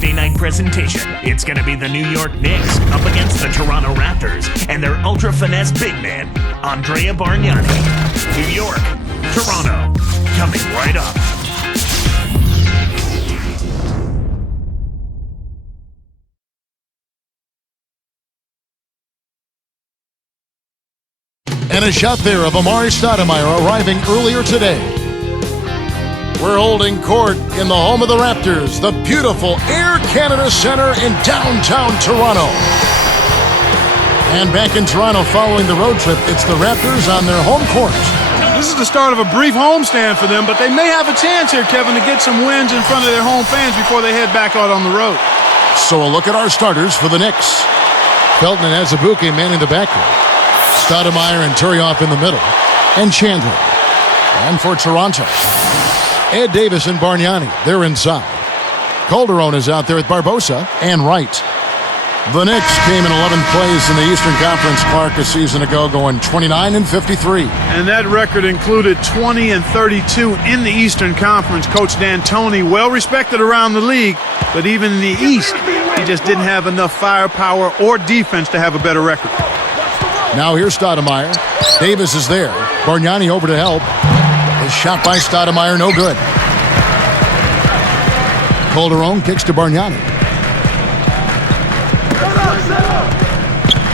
Thursday night presentation. It's going to be the New York Knicks up against the Toronto Raptors and their ultra-finesse big man, Andrea Bargnani. New York, Toronto, coming right up. And a shot there of Amari Stoudemire arriving earlier today. We're holding court in the home of the Raptors, the beautiful Air Canada Centre in downtown Toronto. And back in Toronto following the road trip, it's the Raptors on their home court. This is the start of a brief homestand for them, but they may have a chance here, Kevin, to get some wins in front of their home fans before they head back out on the road. So a look at our starters for the Knicks. Felton and Azubuike manning the backcourt. Stoudemire and Turioff in the middle. And Chandler. And for Toronto, Ed Davis and Bargnani, they're inside. Calderon is out there with Barbosa and Wright. The Knicks came in 11th place in the Eastern Conference, Clark, a season ago, going 29-53. And that record included 20-32 in the Eastern Conference. Coach D'Antoni, well respected around the league, but even in the East, he just didn't have enough firepower or defense to have a better record. Now here's Stoudemire. Davis is there. Bargnani over to help. His shot by Stoudemire, no good. Calderon kicks to Bargnani.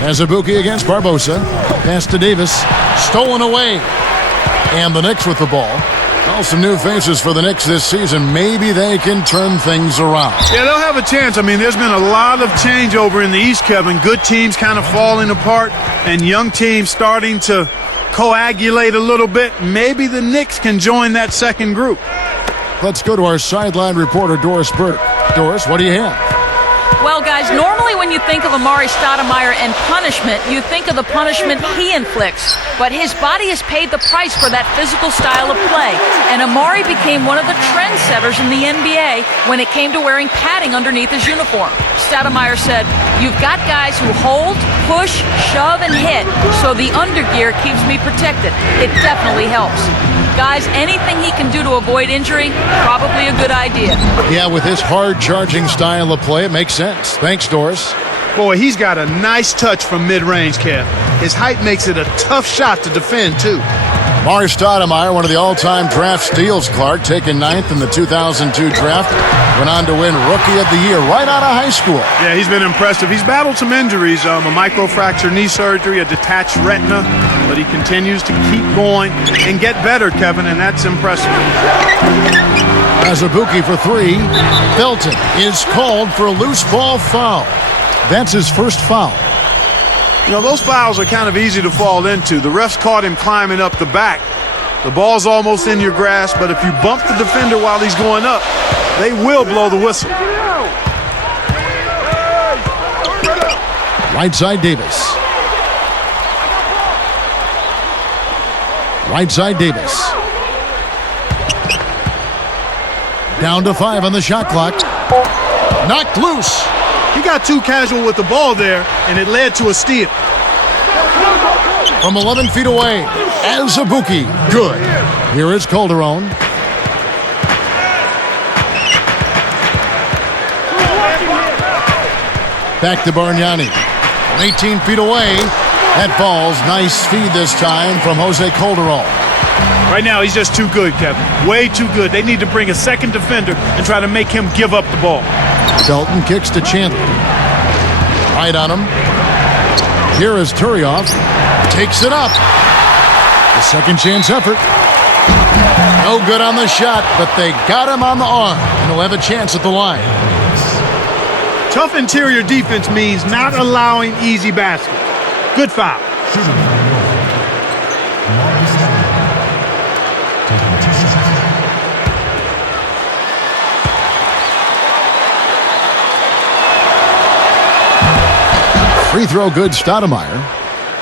Azubuike against Barbosa. Pass to Davis. Stolen away. And the Knicks with the ball. Well, some new faces for the Knicks this season. Maybe they can turn things around. Yeah, they'll have a chance. I mean, there's been a lot of changeover in the East, Kevin. Good teams kind of falling apart and young teams starting to coagulate a little bit. Maybe the Knicks can join that second group. Let's go to our sideline reporter, Doris Burke. Doris, what do you have? Well, guys, normally when you think of Amari Stoudemire and punishment, you think of the punishment he inflicts. But his body has paid the price for that physical style of play. And Amari became one of the trendsetters in the NBA when it came to wearing padding underneath his uniform. Stoudemire said, "You've got guys who hold, push, shove, and hit, so the undergear keeps me protected." It definitely helps. Guys, anything he can do to avoid injury, probably a good idea. Yeah, with his hard-charging style of play, it makes sense. Thanks, Doris. Boy, he's got a nice touch from mid-range, Kev. His height makes it a tough shot to defend, too. Amari Stoudemire, one of the all-time draft steals, Clark, taken 9th in the 2002 draft, went on to win Rookie of the Year right out of high school. Yeah, he's been impressive. He's battled some injuries, a microfracture knee surgery, a detached retina, but he continues to keep going and get better, Kevin, and that's impressive. Azubuike for three. Felton is called for a loose ball foul. That's his first foul. You know, those fouls are kind of easy to fall into. The refs caught him climbing up the back. The ball's almost in your grasp, but if you bump the defender while he's going up, they will blow the whistle. Right side Davis. Right side Davis. Down to 5 on the shot clock. Knocked loose. He got too casual with the ball there, and it led to a steal. From 11 feet away, Azubuike, good. Here is Calderon. Back to Bargnani. 18 feet away. That falls. Nice feed this time from Jose Calderon. Right now, he's just too good, Kevin. Way too good. They need to bring a second defender and try to make him give up the ball. Felton kicks to Chandler. Right on him. Here is Turioff. Takes it up. The second chance effort. No good on the shot, but they got him on the arm. And he'll have a chance at the line. Tough interior defense means not allowing easy baskets. Good foul. Free throw good, Stoudemire.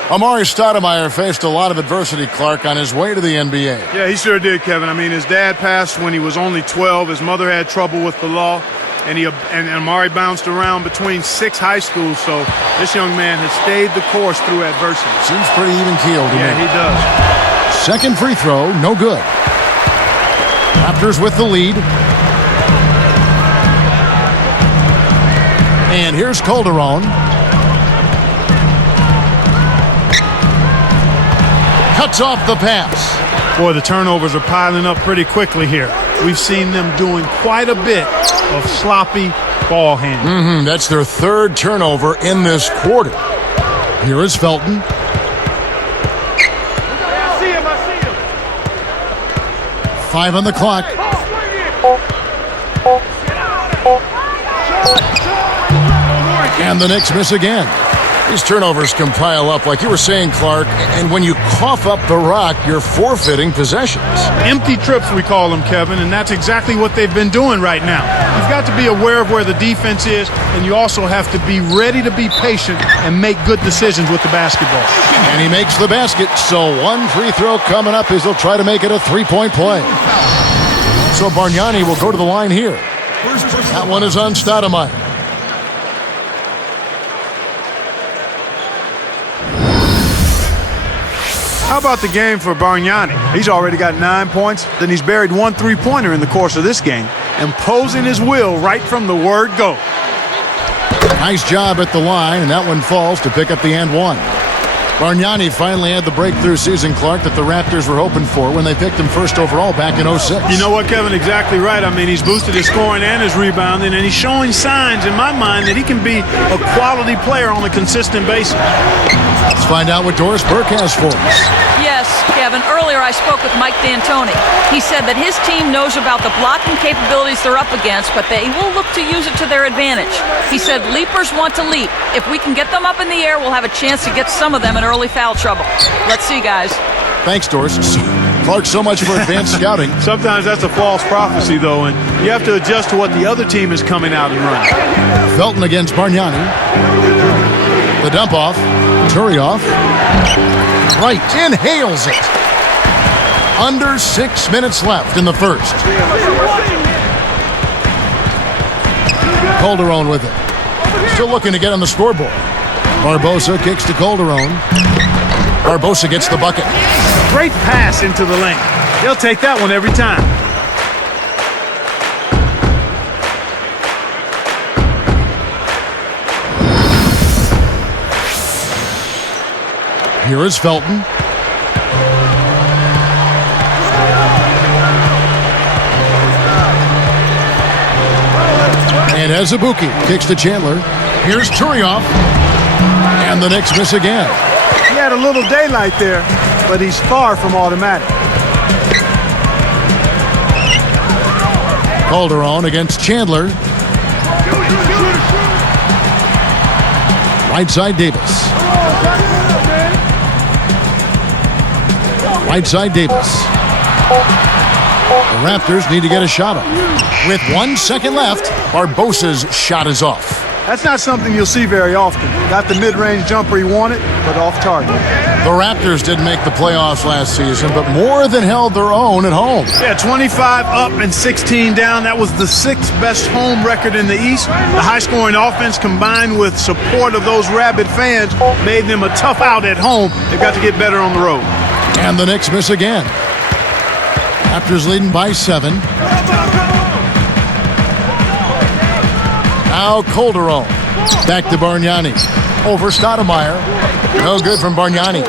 Amari Stoudemire faced a lot of adversity, Clark, on his way to the NBA. Yeah, he sure did, Kevin. I mean, his dad passed when he was only 12. His mother had trouble with the law. And Amari bounced around between 6 high schools, so this young man has stayed the course through adversity. Seems pretty even-keeled to me. Yeah, he does. Second free throw, no good. Raptors with the lead. And here's Calderon. Cuts off the pass. Boy, the turnovers are piling up pretty quickly here. We've seen them doing quite a bit of sloppy ball handling. That's their third turnover in this quarter. Here is Felton. I see him. 5 on the clock. And the Knicks miss again. These turnovers can pile up, like you were saying, Clark, and when you cough up the rock, you're forfeiting possessions. Empty trips, we call them, Kevin, and that's exactly what they've been doing right now. You've got to be aware of where the defense is, and you also have to be ready to be patient and make good decisions with the basketball. And he makes the basket, so one free throw coming up as he'll try to make it a three-point play. So Bargnani will go to the line here. That one is on Stoudemire. How about the game for Bargnani? He's already got 9 points, then he's buried 1 3-pointer in the course of this game, imposing his will right from the word go. Nice job at the line, and that one falls to pick up the and one. Bargnani finally had the breakthrough season, Clark, that the Raptors were hoping for when they picked him first overall back in 06. You know what, Kevin? Exactly right. I mean, he's boosted his scoring and his rebounding, and he's showing signs, in my mind, that he can be a quality player on a consistent basis. Let's find out what Doris Burke has for us. Yes, Kevin. Earlier I spoke with Mike D'Antoni. He said that his team knows about the blocking capabilities they're up against, but they will look to use it to their advantage. He said leapers want to leap. If we can get them up in the air, we'll have a chance to get some of them in early foul trouble. Let's see, guys. Thanks, Doris. Clark, so much for advanced scouting. Sometimes that's a false prophecy, though, and you have to adjust to what the other team is coming out and running. Felton against Bargnani. The dump off. Turioff. Right. Inhales it. Under 6 minutes left in the first. Calderon with it. Still looking to get on the scoreboard. Barbosa kicks to Calderon. Barbosa gets the bucket. Great pass into the lane. They'll take that one every time. Here is Felton. And Azubuike kicks to Chandler. Here's Turioff. And the Knicks miss again. He had a little daylight there, but he's far from automatic. Calderon against Chandler. Right side Davis. Right side Davis. The Raptors need to get a shot off. With 1 second left, Barbosa's shot is off. That's not something you'll see very often. Got the mid-range jumper he wanted, but off target. The Raptors didn't make the playoffs last season, but more than held their own at home. Yeah, 25 up and 16 down. That was the 6th best home record in the East. The high-scoring offense combined with support of those rabid fans made them a tough out at home. They've got to get better on the road. And the Knicks miss again. Raptors leading by 7. Now Calderon. Back to Bargnani. Over Stoudemire. No good from Bargnani.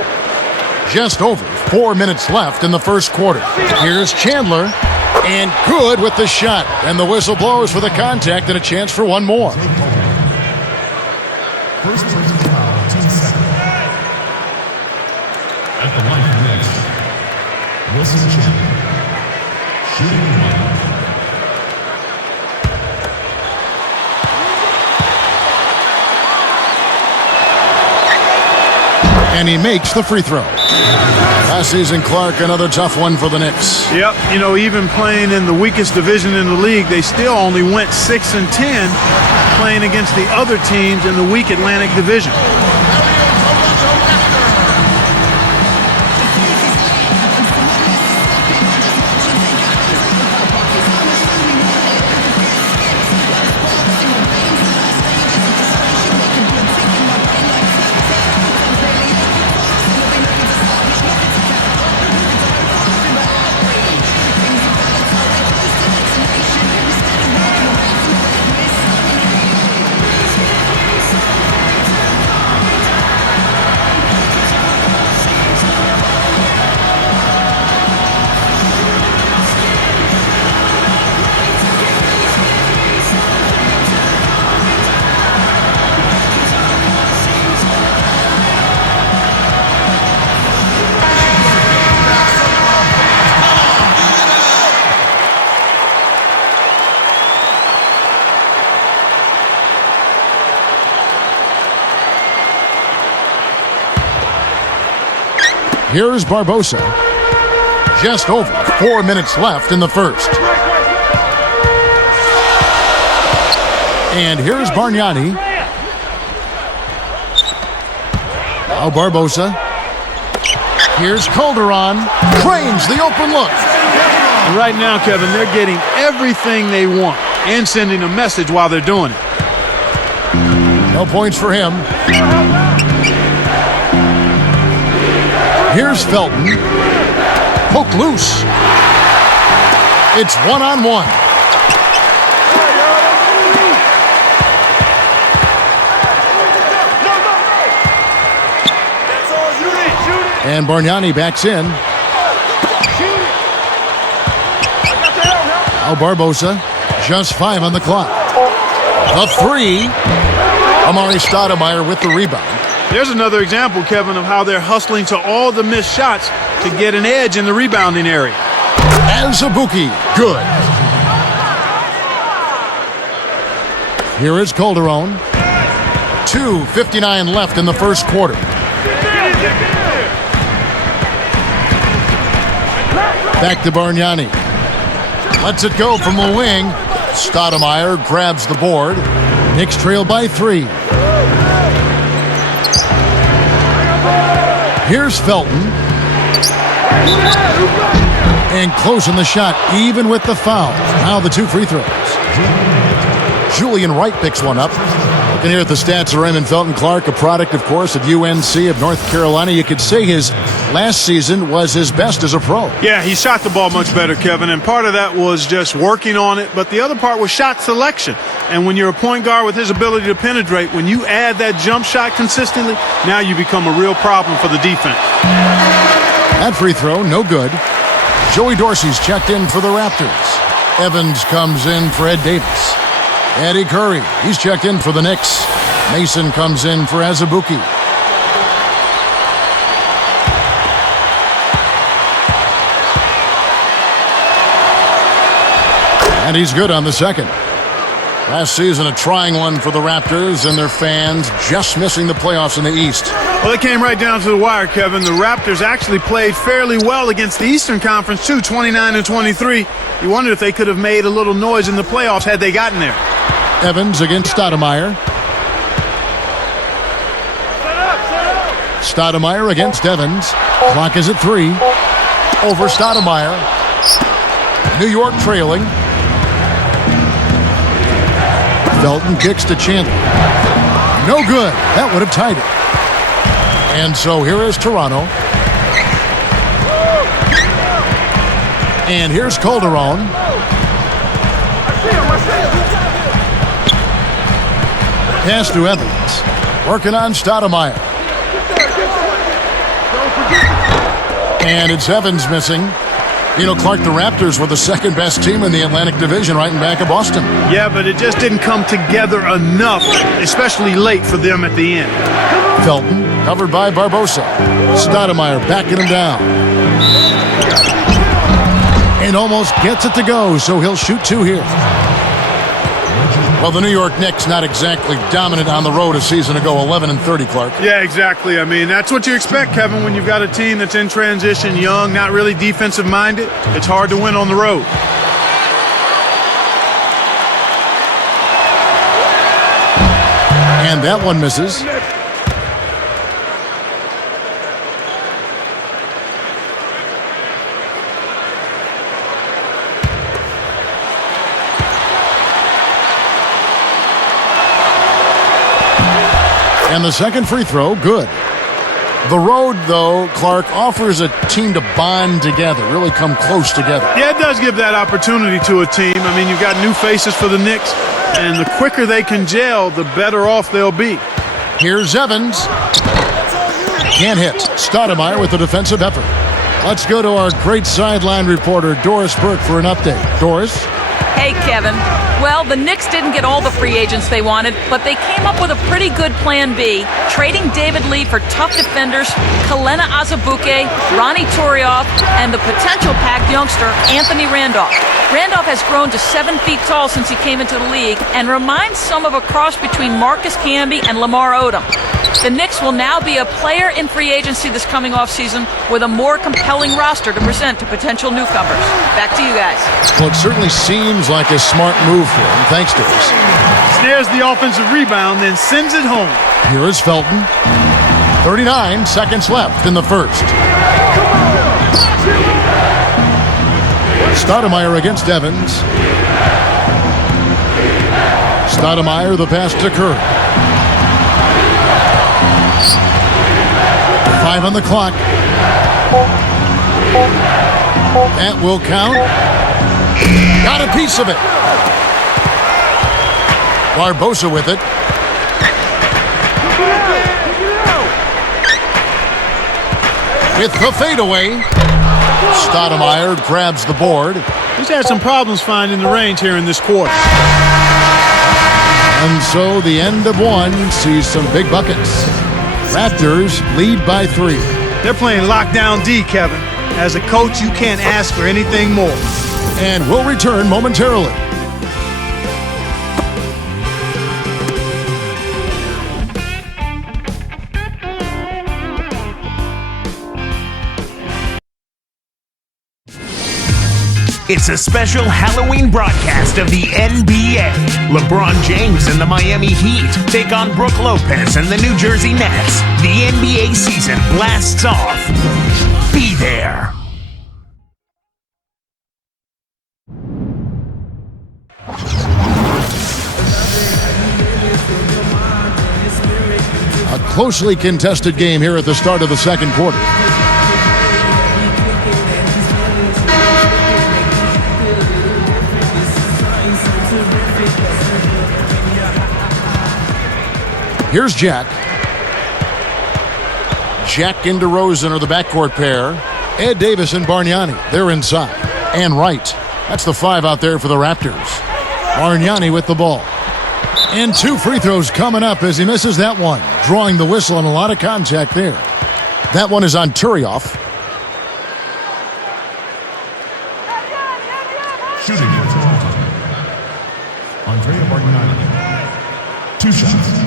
Just over 4 minutes left in the first quarter. Here's Chandler. And good with the shot. And the whistle blows for the contact and a chance for one more. First personal foul, 2 seconds. At the line for next, Wilson Chandler. Shooting 1. And he makes the free throw. Last season, Clark, another tough one for the Knicks. Yep, you know, even playing in the weakest division in the league, they still only went 6-10 playing against the other teams in the weak Atlantic Division. Here's Barbosa. Just over 4 minutes left in the first. And here's Bargnani. Now Barbosa. Here's Calderon. Cranes the open look. Right now, Kevin, they're getting everything they want and sending a message while they're doing it. No points for him. Here's Felton. Hook loose. It's 1-on-1. And Bargnani backs in. Now Barbosa. Just 5 on the clock. A 3. Amari Stoudemire with the rebound. There's another example, Kevin, of how they're hustling to all the missed shots to get an edge in the rebounding area. Azubuike, good. Here is Calderon. 2:59 left in the first quarter. Back to Bargnani. Lets it go from the wing. Stoudemire grabs the board. Knicks trail by 3. Here's Felton. And closing the shot, even with the foul. Now the 2 free throws. Julian Wright picks one up. Looking here at the stats of Raymond Felton Clark, a product, of course, of UNC of North Carolina. You could say his last season was his best as a pro. Yeah, he shot the ball much better, Kevin, and part of that was just working on it, but the other part was shot selection. And when you're a point guard with his ability to penetrate, when you add that jump shot consistently, now you become a real problem for the defense. That free throw, no good. Joey Dorsey's checked in for the Raptors. Evans comes in for Ed Davis. Eddie Curry, he's checked in for the Knicks. Mason comes in for Azubuike. And he's good on the second. Last season, a trying one for the Raptors and their fans, just missing the playoffs in the East. Well, it came right down to the wire, Kevin. The Raptors actually played fairly well against the Eastern Conference, too, 29-23. You wondered if they could have made a little noise in the playoffs had they gotten there. Evans against Stoudemire. Stoudemire against Evans. Clock is at 3. Over Stoudemire. New York trailing. Felton kicks to Chandler. No good. That would have tied it. And so here is Toronto. And here's Calderon. Pass to Evans. Working on Stoudemire. And it's Evans missing. You know, Clark, the Raptors were the second best team in the Atlantic Division right in back of Boston. Yeah, but it just didn't come together enough, especially late for them at the end. Felton, covered by Barbosa. Stoudemire backing him down. And almost gets it to go, so he'll shoot 2 here. Well, the New York Knicks not exactly dominant on the road a season ago, 11-30, Clark. Yeah, exactly. I mean, that's what you expect, Kevin, when you've got a team that's in transition, young, not really defensive-minded. It's hard to win on the road. And that one misses. And the second free throw, good. The road, though, Clark, offers a team to bond together, really come close together. Yeah, it does give that opportunity to a team. I mean, you've got new faces for the Knicks, and the quicker they can gel, the better off they'll be. Here's Evans. Can't hit. Stoudemire with the defensive effort. Let's go to our great sideline reporter, Doris Burke, for an update. Doris? Hey, Kevin. Well, the Knicks didn't get all the free agents they wanted, but they came up with a pretty good plan B, trading David Lee for tough defenders, Kelena Azubuike, Ronnie Torioff, and the potential packed youngster, Anthony Randolph. Randolph has grown to 7 feet tall since he came into the league and reminds some of a cross between Marcus Camby and Lamar Odom. The Knicks will now be a player in free agency this coming offseason with a more compelling roster to present to potential newcomers. Back to you guys. Well, it certainly seems like a smart move for him. Thanks, Dave. Snares the offensive rebound, then sends it home. Here is Felton. 39 seconds left in the first. Stoudemire against Evans. Stoudemire, the pass to Kerr. 5 on the clock. That will count. Got a piece of it. Barbosa with it. With the fadeaway. Stoudemire grabs the board. He's had some problems finding the range here in this quarter. And so the end of one sees some big buckets. Raptors lead by 3. They're playing lockdown D, Kevin. As a coach, you can't ask for anything more. And we'll return momentarily. It's a special Halloween broadcast of the NBA. LeBron James and the Miami Heat take on Brook Lopez and the New Jersey Nets. The NBA season blasts off. Be there. A closely contested game here at the start of the second quarter. Here's Jack. Jack and DeRozan are the backcourt pair. Ed Davis and Bargnani, they're inside. And Wright. That's the 5 out there for the Raptors. Bargnani with the ball. And 2 free throws coming up as he misses that one. Drawing the whistle and a lot of contact there. That one is on Turioff. Shooting for Toronto. Andrea Bargnani. 2 shots.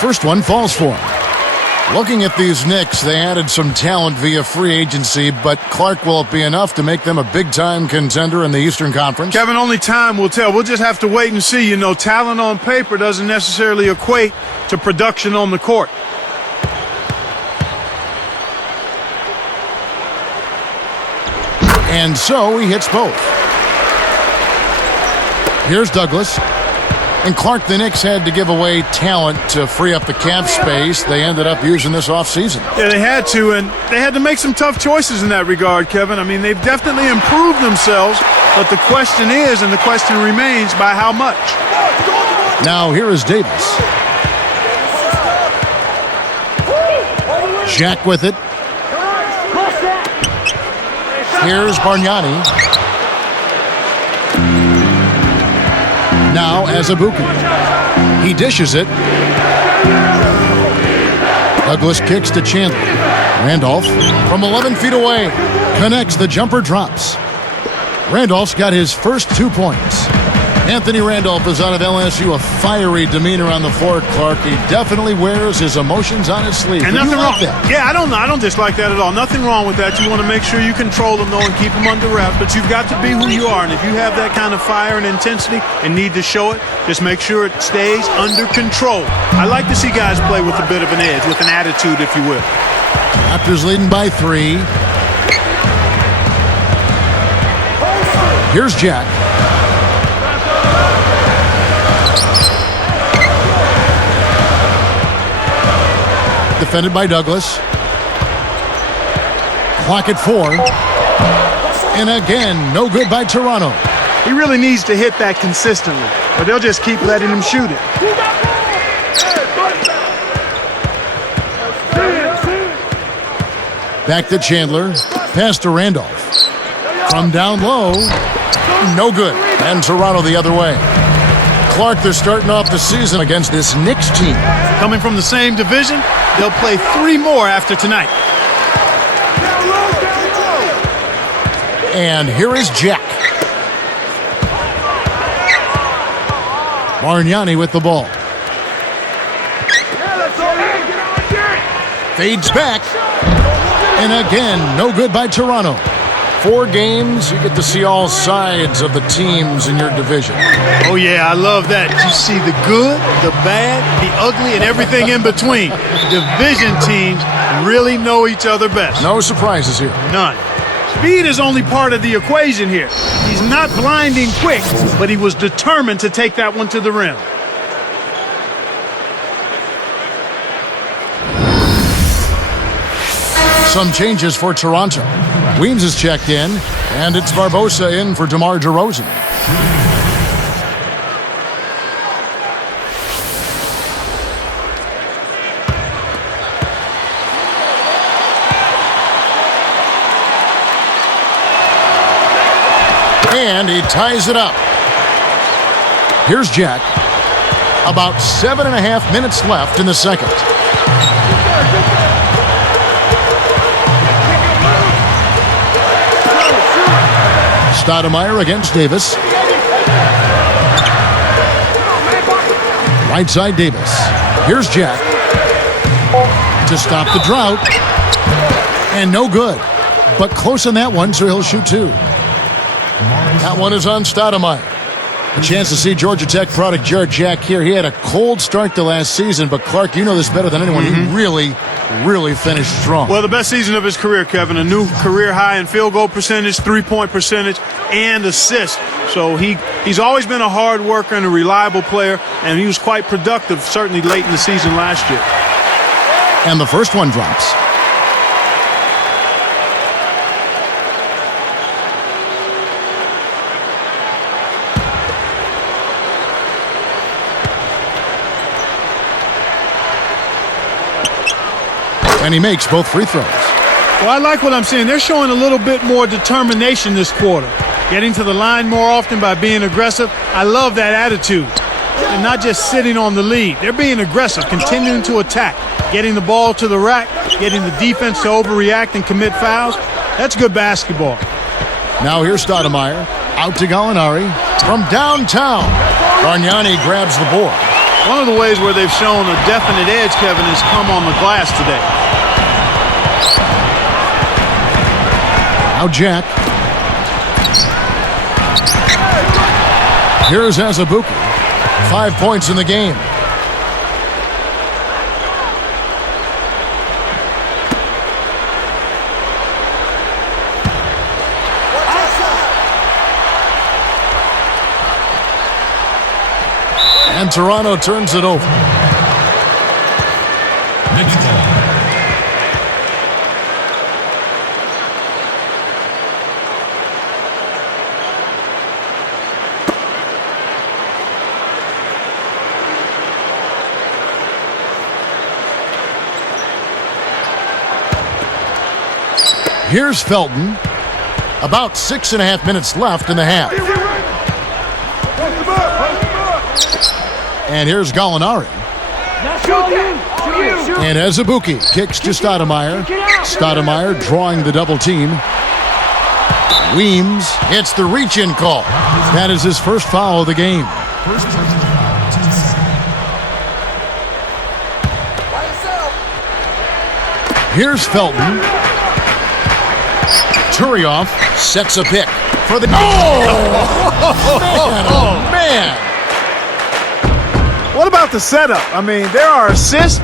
First one falls for him. Looking at these Knicks, they added some talent via free agency, but Clark, will it be enough to make them a big-time contender in the Eastern Conference? Kevin, only time will tell. We'll just have to wait and see. You know, talent on paper doesn't necessarily equate to production on the court. And so he hits both. Here's Douglas. And Clark, the Knicks had to give away talent to free up the cap space they ended up using this offseason. Yeah, they had to, and they had to make some tough choices in that regard, Kevin. I mean, they've definitely improved themselves, but the question is, and the question remains, by how much? Now here is Davis. Jack with it. Here's Bargnani. Now Azubuike. He dishes it. Douglas kicks to Chandler. Randolph from 11 feet away. Connects, the jumper drops. Randolph's got his first 2 points. Anthony Randolph is out of LSU, a fiery demeanor on the floor, Clark. He definitely wears his emotions on his sleeve. And nothing wrong. That? Yeah, I don't dislike that at all. Nothing wrong with that. You want to make sure you control them, though, and keep them under wraps. But you've got to be who you are. And if you have that kind of fire and intensity and need to show it, just make sure it stays under control. I like to see guys play with a bit of an edge, with an attitude, if you will. Raptors leading by 3. Here's Jack. Defended by Douglas. Clock at 4. And again, no good by Toronto. He really needs to hit that consistently, or they'll just keep letting him shoot it. Back to Chandler. Pass to Randolph. From down low. No good. And Toronto the other way. Clark, they're starting off the season against this Knicks team. Coming from the same division, they'll play 3 more after tonight. And here is Jack. Bargnani with the ball. Fades back. And again, no good by Toronto. 4 games, you get to see all sides of the teams in your division. Oh, yeah, I love that. You see the good, the bad, the ugly, and everything in between. Division teams really know each other best. No surprises here. None. Speed is only part of the equation here. He's not blinding quick, but he was determined to take that one to the rim. Some changes for Toronto. Weems is checked in, and it's Barbosa in for DeMar DeRozan. And he ties it up. Here's Jack. About 7.5 minutes left in the second. Stoudemire against Davis. Right side Davis. Here's Jack. To stop the drought. And no good. But close on that one, so he'll shoot 2. That one is on Stoudemire. A chance to see Georgia Tech product Jared Jack here. He had a cold start to last season, but Clark, you know this better than anyone. He really finished strong. Well, the best season of his career, Kevin. A new career high in field goal percentage, 3-point percentage, and assists. So he's always been a hard worker and a reliable player, and he was quite productive, certainly late in the season last year. And the first one drops. And he makes both free throws. Well, I like what I'm seeing. They're showing a little bit more determination this quarter. Getting to the line more often by being aggressive. I love that attitude. And not just sitting on the lead. They're being aggressive, continuing to attack. Getting the ball to the rack, getting the defense to overreact and commit fouls. That's good basketball. Now here's Stoudemire. Out to Gallinari. From downtown. Bargnani grabs the board. One of the ways where they've shown a definite edge, Kevin, has come on the glass today. Now Jack. Here's Azubuike. 5 points in the game. And Toronto turns it over. Next ball. Here's Felton. About 6.5 minutes left in the half. And here's Gallinari. And Azubuike kicks to Stoudemire. Stoudemire drawing the double team. Weems hits the reach-in call. That is his first foul of the game. First personal foul, 10 seconds. Here's Felton. Turioff sets a pick for the... Oh, man. What about the setup? I mean, there are assists,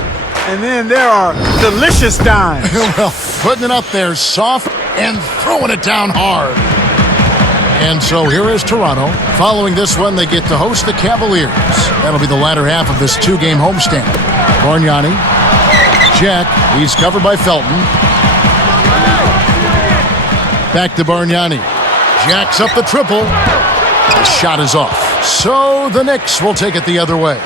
and then there are delicious dimes. Well, putting it up there soft and throwing it down hard. And so here is Toronto. Following this one, they get to host the Cavaliers. That'll be the latter half of this 2-game homestand. Bargnani. Jack. He's covered by Felton. Back to Bargnani. Jacks up the triple. The shot is off. So the Knicks will take it the other way.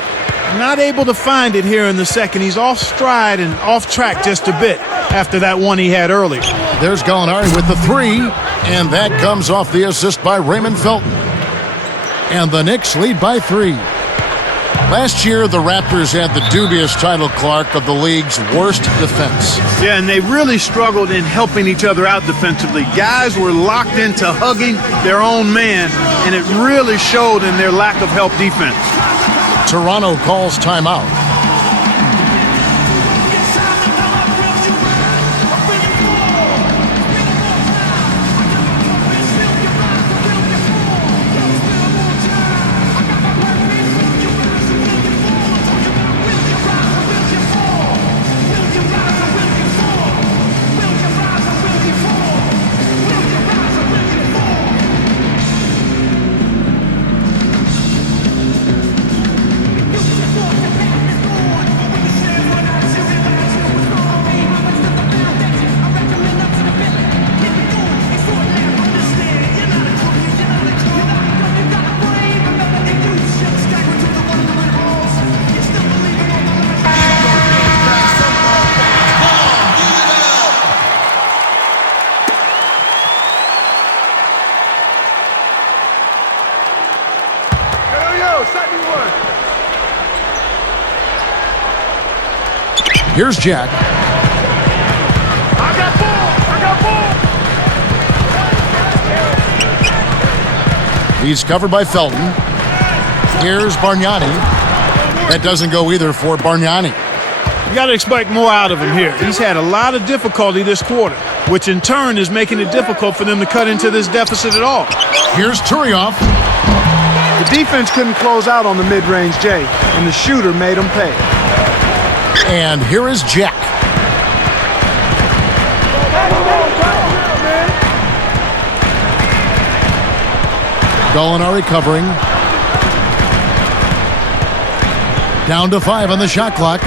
Not able to find it here in the second. He's off stride and off track just a bit after that one he had earlier. There's Gallinari with the 3, and that comes off the assist by Raymond Felton. And the Knicks lead by 3. Last year, the Raptors had the dubious title, Clark, of the league's worst defense. Yeah, and they really struggled in helping each other out defensively. Guys were locked into hugging their own man, and it really showed in their lack of help defense. Toronto calls timeout. Here's Jack. I got ball. He's covered by Felton. Here's Bargnani. That doesn't go either for Bargnani. You got to expect more out of him here. He's had a lot of difficulty this quarter, which in turn is making it difficult for them to cut into this deficit at all. Here's Turioff. The defense couldn't close out on the mid-range J, and the shooter made them pay. And here is Jack. Gallinari covering. Down to 5 on the shot clock.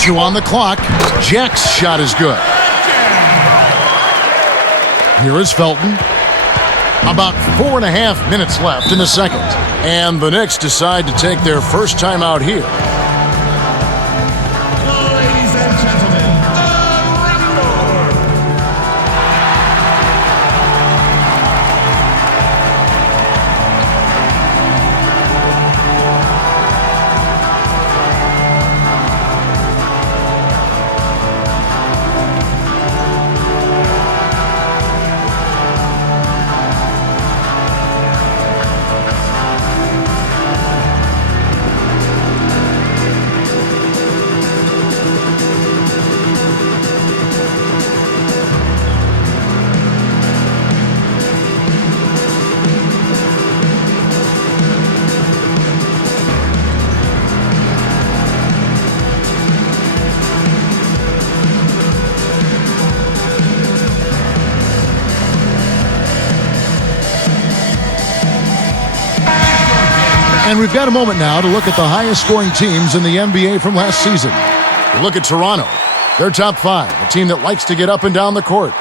2 on the clock. Jack's shot is good. Here is Felton. About 4.5 minutes left in the second. And the Knicks decide to take their first time out here. Ladies and gentlemen, the Raptors. And we've got a moment now to look at the highest scoring teams in the NBA from last season. Look at Toronto. They're top 5, a team that likes to get up and down the court.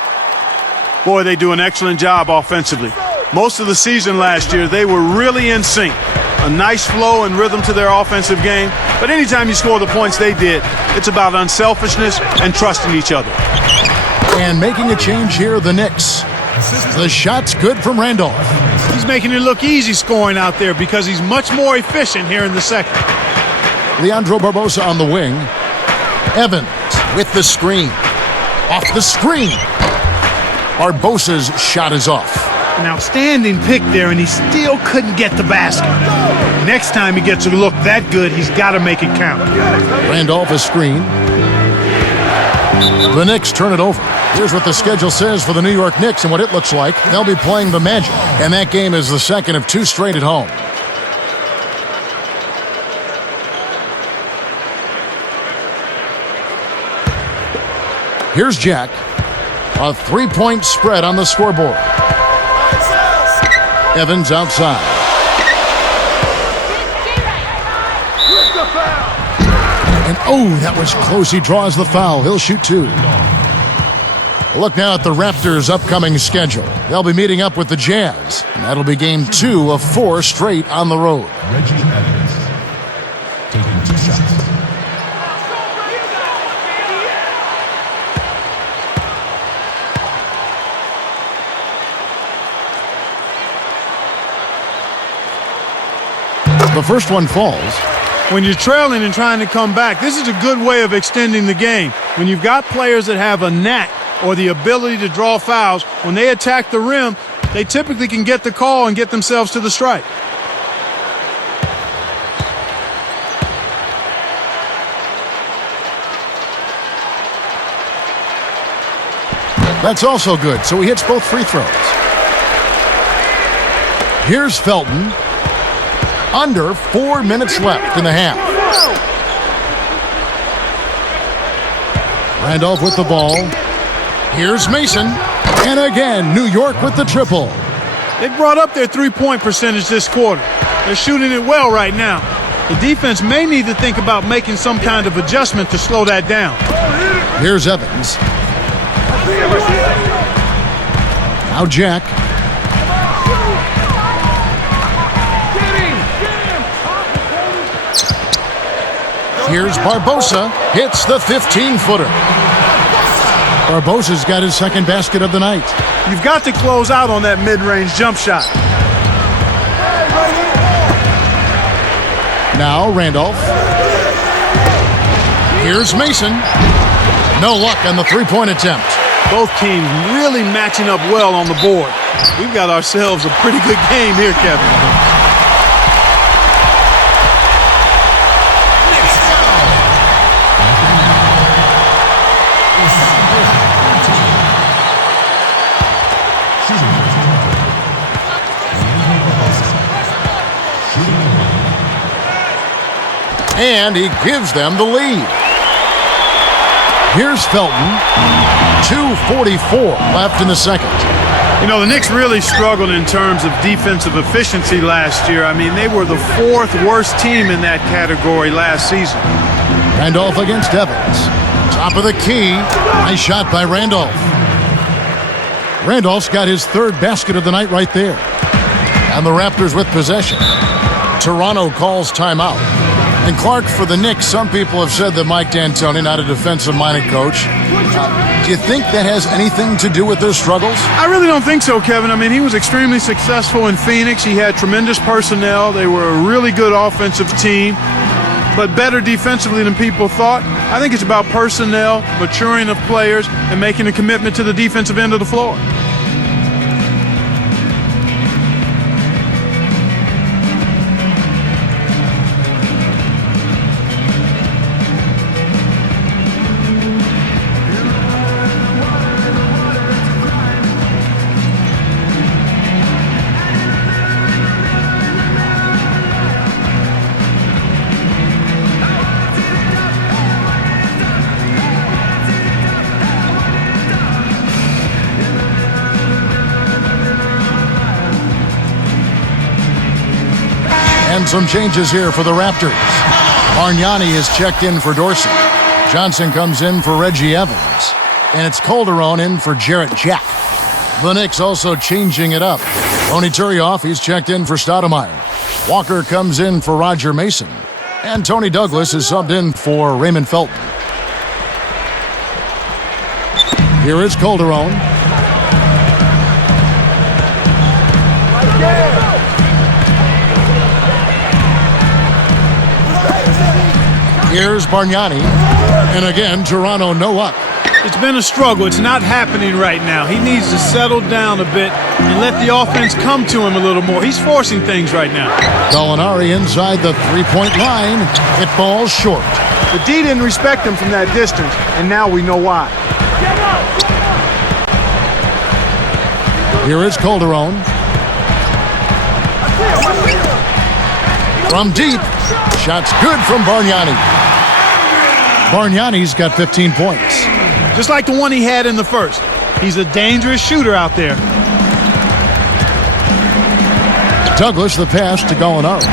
Boy, they do an excellent job offensively. Most of the season last year, they were really in sync. A nice flow and rhythm to their offensive game. But anytime you score the points they did, it's about unselfishness and trusting each other. And making a change here, the Knicks. The shot's good from Randolph. He's making it look easy scoring out there because he's much more efficient here in the second. Leandro Barbosa on the wing. Evans with the screen. Off the screen. Barbosa's shot is off. An outstanding pick there, and he still couldn't get the basket. Next time he gets a look that good, he's got to make it count. Randolph a screen. The Knicks turn it over. Here's what the schedule says for the New York Knicks and what it looks like. They'll be playing the Magic, and that game is the second of 2 straight at home. Here's Jack. A 3-point spread on the scoreboard. Evans outside. And oh, that was close. He draws the foul. He'll shoot 2. Look now at the Raptors' upcoming schedule. They'll be meeting up with the Jazz, and that'll be game 2 of 4 straight on the road. Reggie Evans taking 2 shots. The first one falls. When you're trailing and trying to come back, this is a good way of extending the game. When you've got players that have a knack or the ability to draw fouls, when they attack the rim, they typically can get the call and get themselves to the stripe. That's also good, so he hits both free throws. Here's Felton. Under 4 minutes left in the half. Randolph with the ball. Here's Mason. And again, New York with the triple. They brought up their three-point percentage this quarter. They're shooting it well right now. The defense may need to think about making some kind of adjustment to slow that down. Here's Evans. Now Jack. Here's Barbosa. Hits the 15-footer. Barbosa's got his second basket of the night. You've got to close out on that mid-range jump shot. Now Randolph. Here's Mason. No luck on the three-point attempt. Both teams really matching up well on the board. We've got ourselves a pretty good game here, Kevin. And he gives them the lead. Here's Felton. 2:44 left in the second. You know, the Knicks really struggled in terms of defensive efficiency last year. I mean, they were the fourth worst team in that category last season. Randolph against Evans. Top of the key. Nice shot by Randolph. Randolph's got his third basket of the night right there. And the Raptors with possession. Toronto calls timeout. And Clark, for the Knicks, some people have said that Mike D'Antoni, not a defensive-minded coach. Do you think that has anything to do with their struggles? I really don't think so, Kevin. I mean, he was extremely successful in Phoenix. He had tremendous personnel. They were a really good offensive team, but better defensively than people thought. I think it's about personnel, maturing of players, and making a commitment to the defensive end of the floor. And some changes here for the Raptors. Bargnani is checked in for Dorsey. Johnson comes in for Reggie Evans. And it's Calderon in for Jarrett Jack. The Knicks also changing it up. Tony Turioff, he's checked in for Stoudemire. Walker comes in for Roger Mason. And Tony Douglas is subbed in for Raymond Felton. Here is Calderon. Here's Bargnani. And again, Toronto no luck. It's been a struggle. It's not happening right now. He needs to settle down a bit and let the offense come to him a little more. He's forcing things right now. Gallinari inside the three-point line. It falls short. The D didn't respect him from that distance, and now we know why. Here is Calderon. From deep. Shot's good from Bargnani. Bargnani's got 15 points. Just like the one he had in the first. He's a dangerous shooter out there. Douglas the pass to Gallinari.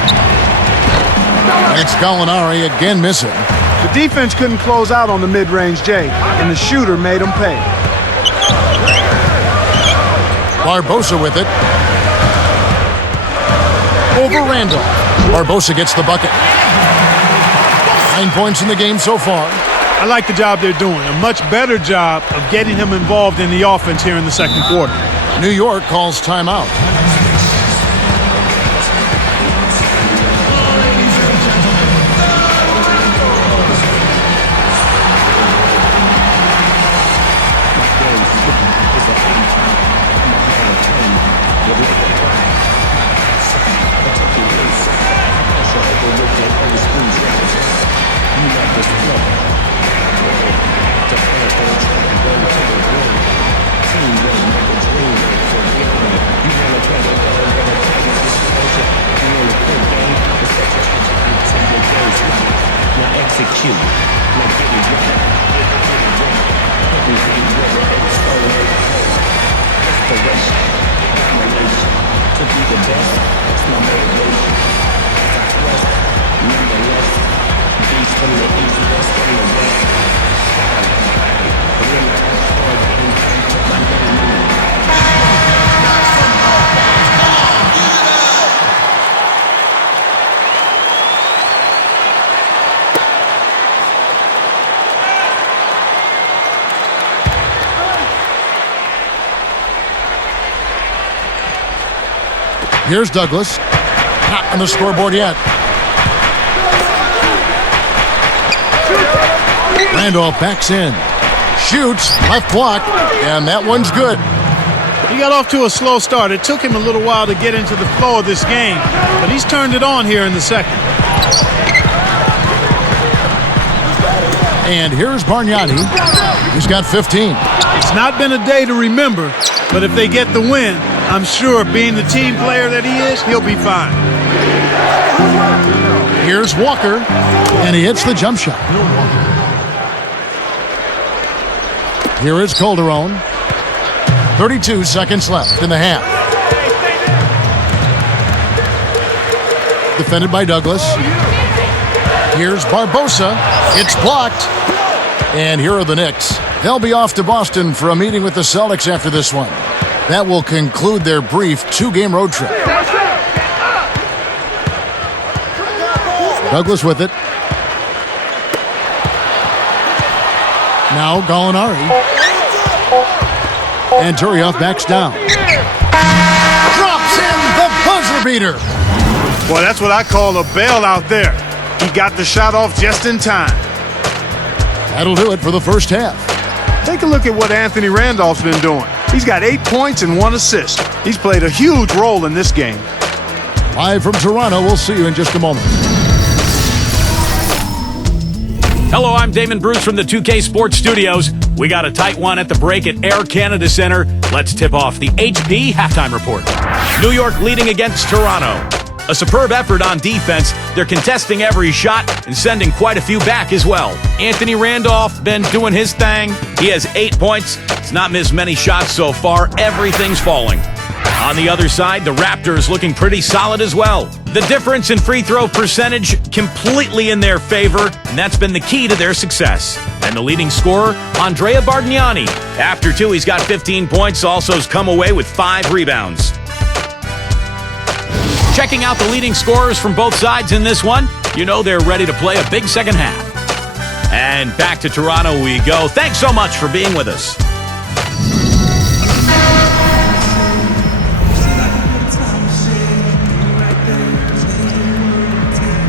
It's Gallinari again missing. The defense couldn't close out on the mid-range J, and the shooter made him pay. Barbosa with it. Over Randolph. Barbosa gets the bucket. 9 points in the game so far. I like the job they're doing. A much better job of getting him involved in the offense here in the second quarter. New York calls timeout. execute. Like getting ready. Inspiration, domination. To be the best, that's my motivation. Southwest, nonetheless. East from the east, west from the west. When I score the impact, took my name. Here's Douglas. Not on the scoreboard yet. Randolph backs in. Shoots. Left block. And that one's good. He got off to a slow start. It took him a little while to get into the flow of this game, but he's turned it on here in the second. And here's Bargnani. He's got 15. It's not been a day to remember, but if they get the win, I'm sure being the team player that he is, he'll be fine. Here's Walker, and he hits the jump shot. Here is Calderon. 32 seconds left in the half. Defended by Douglas. Here's Barbosa. It's blocked. And here are the Knicks. They'll be off to Boston for a meeting with the Celtics after this one. That will conclude their brief 2-game road trip. Douglas with it. Now Gallinari. And Turioff backs down. Drops in the buzzer beater. Boy, that's what I call a bailout there. He got the shot off just in time. That'll do it for the first half. Take a look at what Anthony Randolph's been doing. He's got 8 points and 1 assist. He's played a huge role in this game. Live from Toronto, we'll see you in just a moment. Hello, I'm Damon Bruce from the 2K Sports Studios. We got a tight one at the break at Air Canada Center. Let's tip off the HP halftime report. New York leading against Toronto. A superb effort on defense. They're contesting every shot and sending quite a few back as well. Anthony Randolph been doing his thing. He has 8 points. He's not missed many shots so far. Everything's falling. On the other side, the Raptors looking pretty solid as well. The difference in free throw percentage completely in their favor, and that's been the key to their success. And the leading scorer, Andrea Bargnani. After 2, he's got 15 points, also has come away with 5 rebounds. Checking out the leading scorers from both sides in this one, you know they're ready to play a big second half. And back to Toronto we go. Thanks so much for being with us.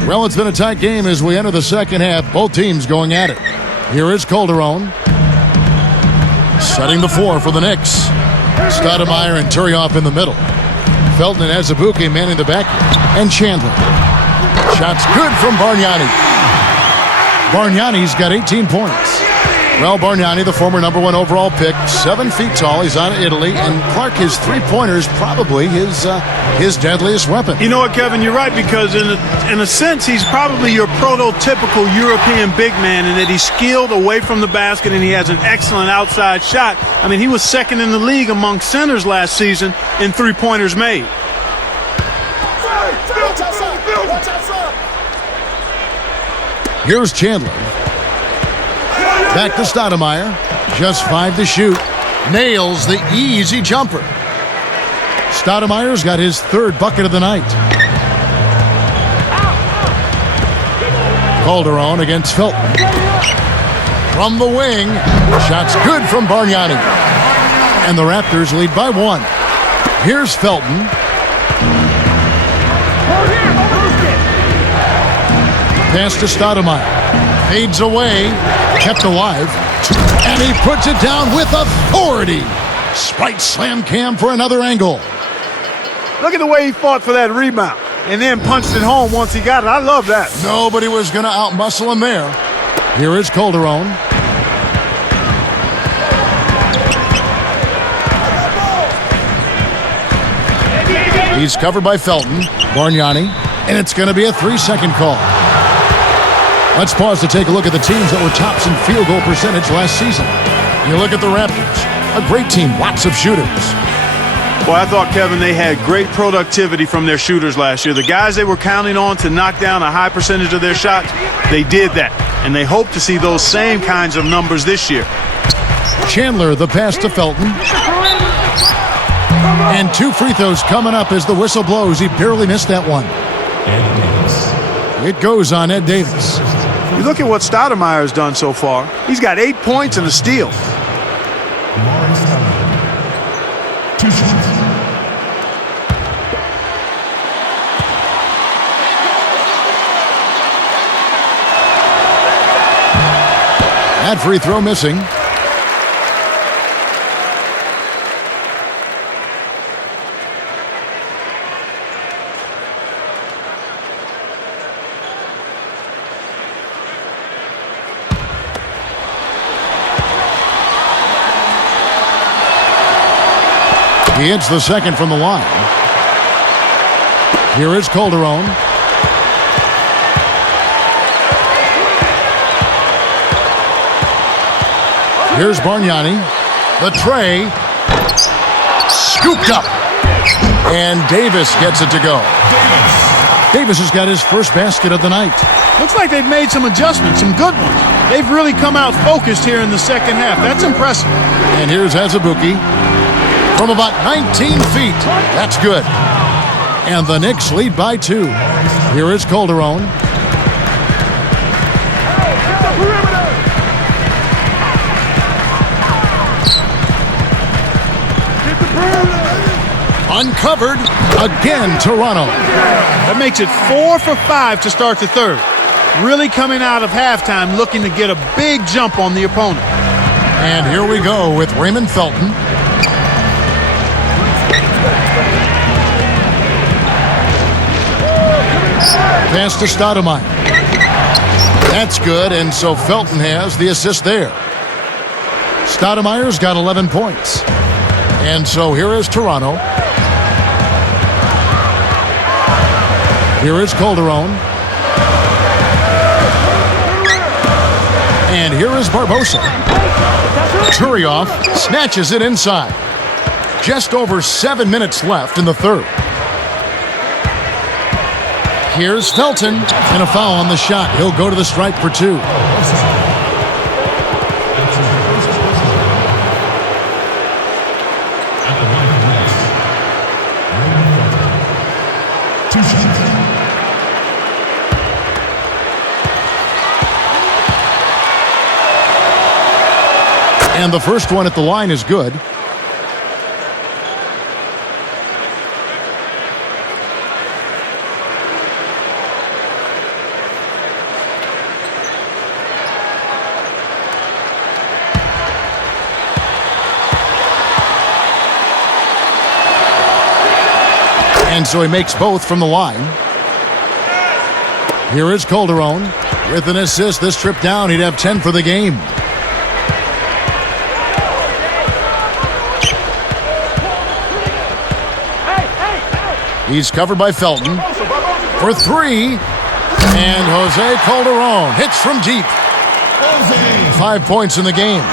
Well, it's been a tight game as we enter the second half. Both teams going at it. Here is Calderon. Setting the floor for the Knicks. Stoudemire and Turioff in the middle. Felton and Azubuike manning the back. And Chandler. Shots good from Bargnani. Bargnani's got 18 points. Well, Bargnani, the former #1 overall pick, 7 feet tall. He's out of Italy. And Clark, his three-pointers, probably his deadliest weapon. You know what, Kevin? You're right, because in a sense, he's probably your prototypical European big man in that he's skilled away from the basket and he has an excellent outside shot. I mean, he was second in the league among centers last season in three-pointers made. Here's Chandler. Back to Stoudemire. Just 5 to shoot. Nails the easy jumper. Stoudemire's got his 3rd bucket of the night. Calderon against Felton. From the wing. Shots good from Bargnani. And the Raptors lead by 1. Here's Felton. Pass to Stoudemire. Fades away. Kept alive. And he puts it down with authority. Spite slam cam for another angle. Look at the way he fought for that rebound and then punched it home once he got it. I love that. Nobody was going to outmuscle him there. Here is Calderon. He's covered by Felton. Bargnani. And it's going to be a 3-second call. Let's pause to take a look at the teams that were tops in field goal percentage last season. You look at the Raptors, a great team, lots of shooters. Boy, I thought, Kevin, they had great productivity from their shooters last year. The guys they were counting on to knock down a high percentage of their shots, they did that. And they hope to see those same kinds of numbers this year. Chandler, the pass to Felton. And 2 free throws coming up as the whistle blows. He barely missed that one. It goes on Ed Davis. You look at what Stoudemire has done so far. He's got 8 points and a steal. 2 shots. That free throw missing. He hits the second from the line. Here is Calderon. Here's Bargnani. The tray. Scooped up. And Davis gets it to go. Davis has got his first basket of the night. Looks like they've made some adjustments, some good ones. They've really come out focused here in the second half. That's impressive. And here's Azubuike from about 19 feet. That's good. And the Knicks lead by 2. Here is Calderon. Uncovered again, Toronto. That makes it 4 for 5 to start the third. Really coming out of halftime looking to get a big jump on the opponent. And here we go with Raymond Felton. Pass to Stoudemire. That's good, and so Felton has the assist there. Stoudemire's got 11 points. And so here is Toronto. Here is Calderon. And here is Barbosa. Turioff snatches it inside. Just over 7 minutes left in the third. Here's Felton, and a foul on the shot. He'll go to the stripe for 2. And the first one at the line is good. And so he makes both from the line. Here is Calderon with an assist. This trip down, he'd have 10 for the game. He's covered by Felton for 3. And Jose Calderon hits from deep. 5 points in the game.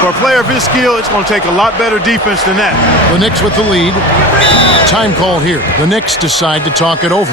For a player of his skill, it's going to take a lot better defense than that. The Knicks with the lead. Time call here. The Knicks decide to talk it over.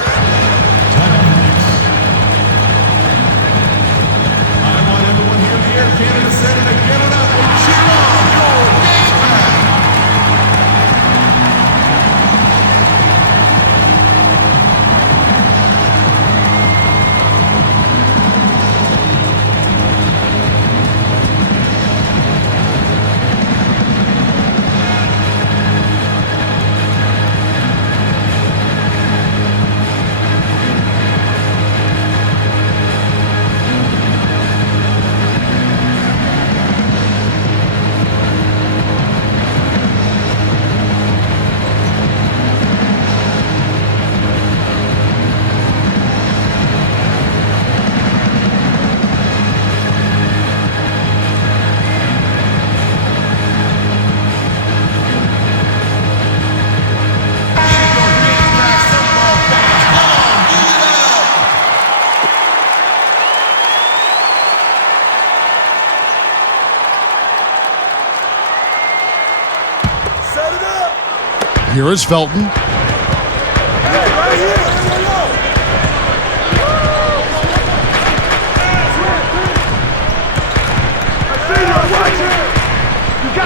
Here is Felton.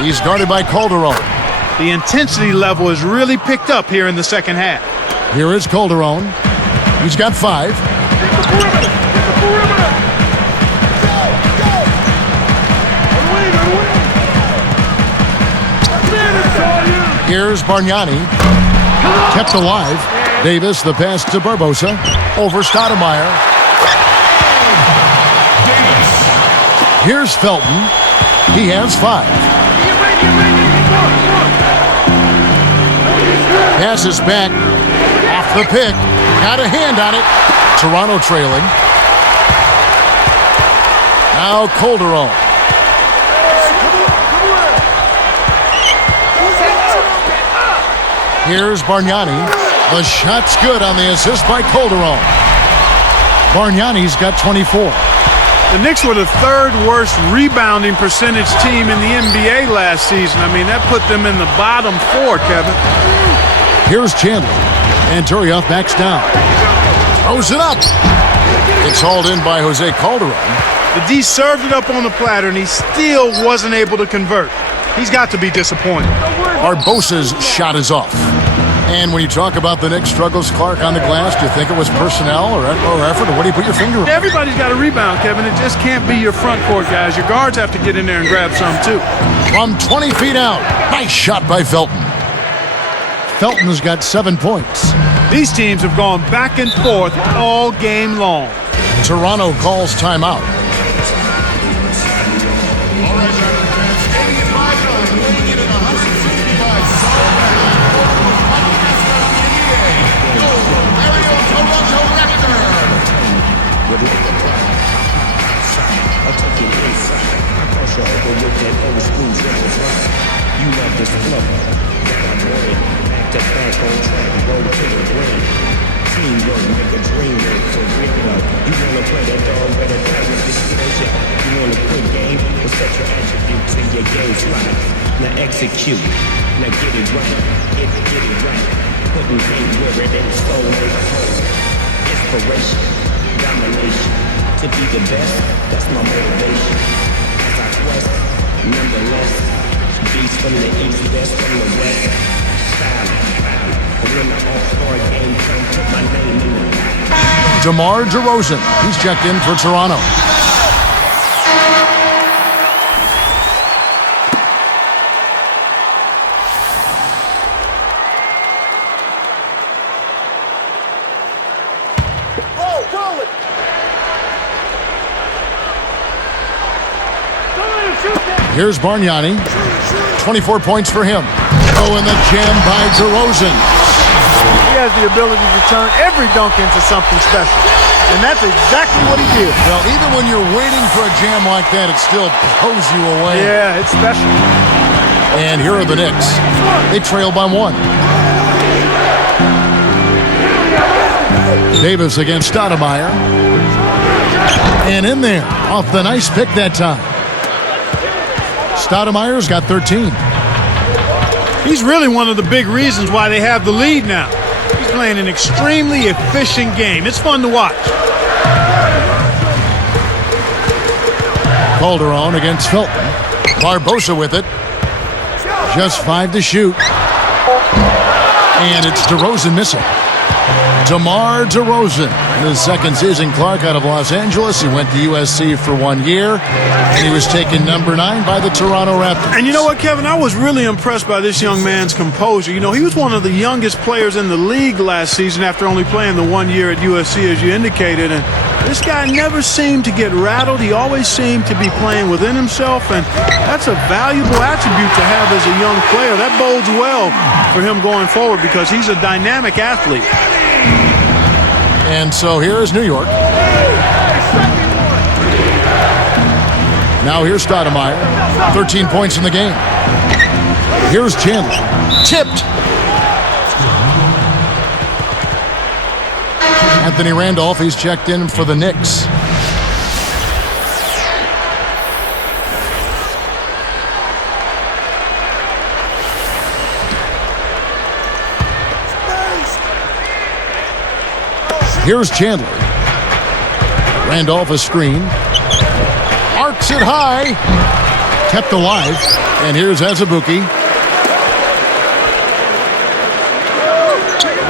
He's guarded by Calderon. The intensity level has really picked up here in the second half. Here is Calderon. He's got 5. Here's Bargnani. Kept alive. Davis, the pass to Barbosa. Over Stoudemire. Here's Felton. He has 5. Passes back. Off the pick. Got a hand on it. Toronto trailing. Now Calderon. Here's Bargnani. The shot's good on the assist by Calderon. Bargnani's got 24. The Knicks were the 3rd worst rebounding percentage team in the NBA last season. I mean, that put them in the bottom 4, Kevin. Here's Chandler. And Turioff backs down. Throws it up. It's hauled in by Jose Calderon. The D served it up on the platter, and he still wasn't able to convert. He's got to be disappointed. Barbosa's shot is off. And when you talk about the Knicks' struggles, Clark, on the glass, do you think it was personnel or effort, or what do you put your finger on? Everybody's got a rebound, Kevin. It just can't be your front court guys. Your guards have to get in there and grab some, too. From 20 feet out. Nice shot by Felton. Felton's got 7 points. These teams have gone back and forth all game long. Toronto calls timeout. You love this flow, my brain, back to back on track, roll to the brain. Teamwork, make a dream work for real. You wanna play that dog, better play with disclosure. You want a quick game, well set your attributes in your game slide. Now execute, now get it right, get it right. Putting pain where it ain't soul ain't home. Inspiration, domination, to be the best, that's my motivation. As I quest, nonetheless. Beast from the east, west from the west. Silent. But when the all-star game comes, put my name in the back. DeMar DeRozan. He's checked in for Toronto. Here's Bargnani. 24 points for him. Oh, and the jam by DeRozan. He has the ability to turn every dunk into something special. And that's exactly what he did. Well, even when you're waiting for a jam like that, it still blows you away. Yeah, it's special. And here are the Knicks. They trail by 1. Davis against Stoudemire. And in there, off the nice pick that time. Stoudemire's got 13. He's really one of the big reasons why they have the lead now. He's playing an extremely efficient game. It's fun to watch. Calderon against Felton. Barbosa with it. Just 5 to shoot. And it's DeRozan missing. DeMar DeRozan, in his second season, Clark, out of Los Angeles. He went to USC for 1 year, and he was taken number 9 by the Toronto Raptors. And you know what, Kevin? I was really impressed by this young man's composure. You know, he was one of the youngest players in the league last season after only playing the 1 year at USC, as you indicated. And this guy never seemed to get rattled. He always seemed to be playing within himself, and that's a valuable attribute to have as a young player. That bodes well for him going forward because he's a dynamic athlete. And so here is New York. Now here's Stoudemire. 13 points in the game. Here's Chandler. Tipped. Anthony Randolph, he's checked in for the Knicks. Here's Chandler. Randolph a screen. Arcs it high. Kept alive. And here's Azubuike.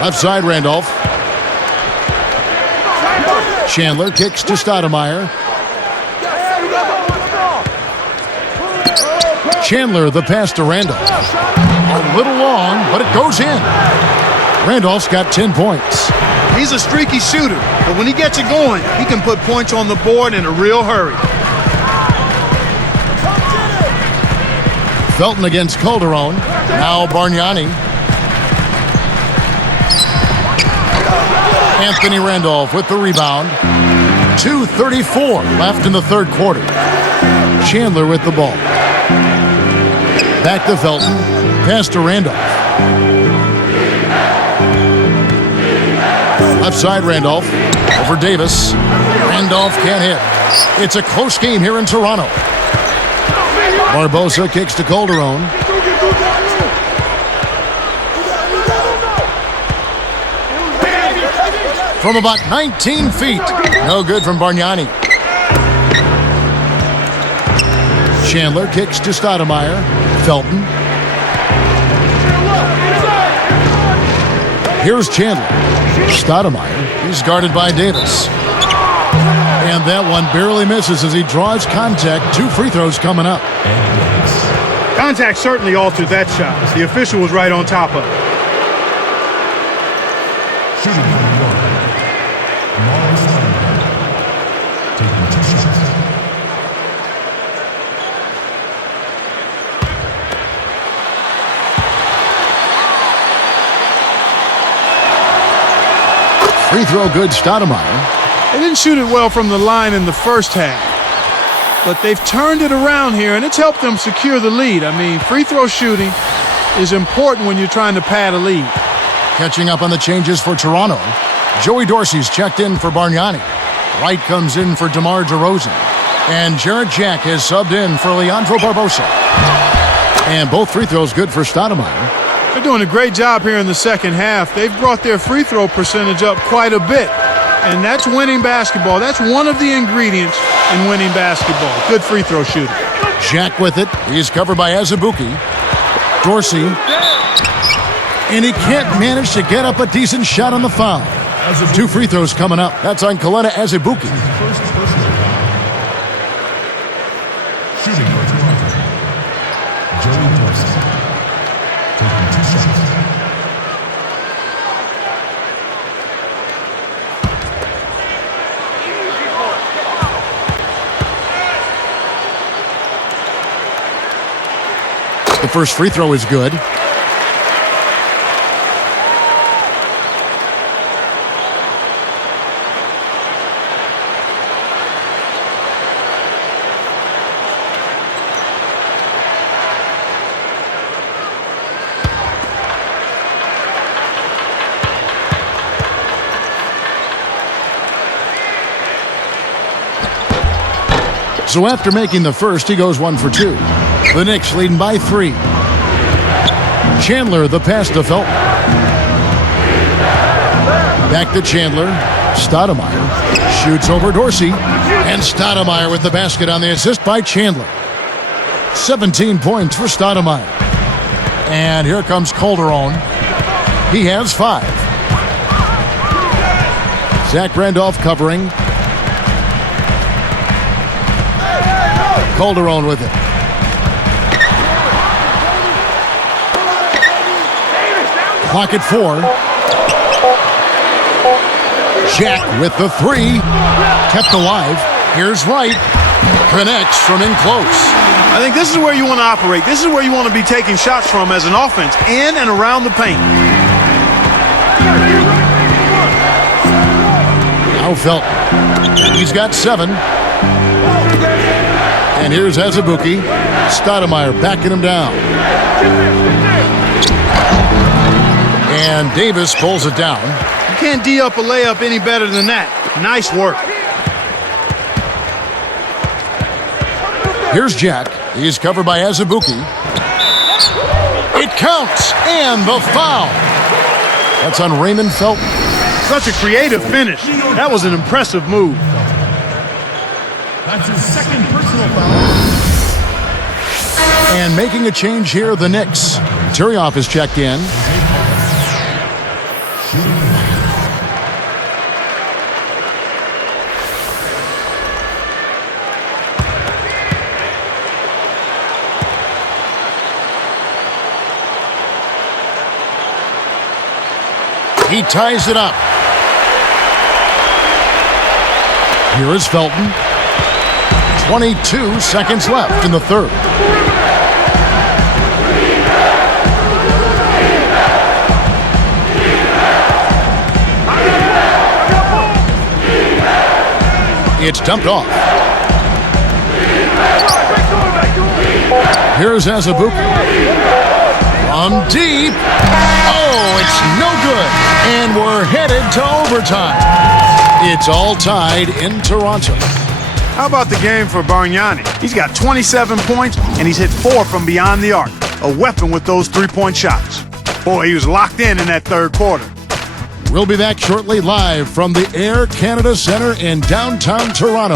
Left side, Randolph. Chandler kicks to Stoudemire. Chandler, the pass to Randolph. A little long, but it goes in. Randolph's got 10 points. He's a streaky shooter, but when he gets it going, he can put points on the board in a real hurry. Felton against Calderon. Now Bargnani. Anthony Randolph with the rebound. 2:34 left in the third quarter. Chandler with the ball. Back to Felton. Pass to Randolph. Left side, Randolph. Over Davis. Randolph can't hit. It's a close game here in Toronto. Barbosa kicks to Calderon. From about 19 feet. No good from Bargnani. Chandler kicks to Stoudemire. Felton. Here's Chandler. Stoudemire. He's guarded by Davis. And that one barely misses as he draws contact. 2 free throws coming up. Contact certainly altered that shot. The official was right on top of it. Shooting number 1. Morris taking 2 shots. Free throw good, Stoudemire. They didn't shoot it well from the line in the first half, but they've turned it around here, and it's helped them secure the lead. I mean, free throw shooting is important when you're trying to pad a lead. Catching up on the changes for Toronto. Joey Dorsey's checked in for Bargnani. Wright comes in for DeMar DeRozan. And Jarrett Jack has subbed in for Leandro Barbosa. And both free throws good for Stoudemire. They're doing a great job here in the second half. They've brought their free throw percentage up quite a bit. And that's winning basketball. That's one of the ingredients in winning basketball. Good free throw shooting. Jack with it. He's covered by Azubuike. Dorsey. And he can't manage to get up a decent shot on the foul. 2 free throws coming up. That's on Kalena Azubuike. First personal foul. Shooting for Toronto. Joey Dorsey taking 2 shots. The first free throw is good. So after making the first, he goes 1 for 2. The Knicks leading by 3. Chandler, the pass to Felton. Back to Chandler. Stoudemire shoots over Dorsey. And Stoudemire with the basket on the assist by Chandler. 17 points for Stoudemire. And here comes Calderon. He has 5. Zach Randolph covering. Calderon with it. Clock at 4. Jack with the 3. Kept alive. Here's Wright. Connects from in close. I think this is where you want to operate. This is where you want to be taking shots from as an offense, in and around the paint. Now Felton. He's got 7. And here's Azubuike. Stoudemire backing him down. And Davis pulls it down. You can't D up a layup any better than that. Nice work. Here's Jack. He's covered by Azubuike. It counts. And the foul. That's on Raymond Felton. Such a creative finish. That was an impressive move. That's his second personal foul. And making a change here, the Knicks. Turioff is checked in. He ties it up. Here is Felton. 22 seconds left in the third. It's dumped off. Here's Azubuike. From deep. Oh, it's no good. And we're headed to overtime. It's all tied in Toronto. How about the game for Bargnani? He's got 27 points, and he's hit 4 from beyond the arc. A weapon with those three-point shots. Boy, he was locked in that third quarter. We'll be back shortly live from the Air Canada Centre in downtown Toronto.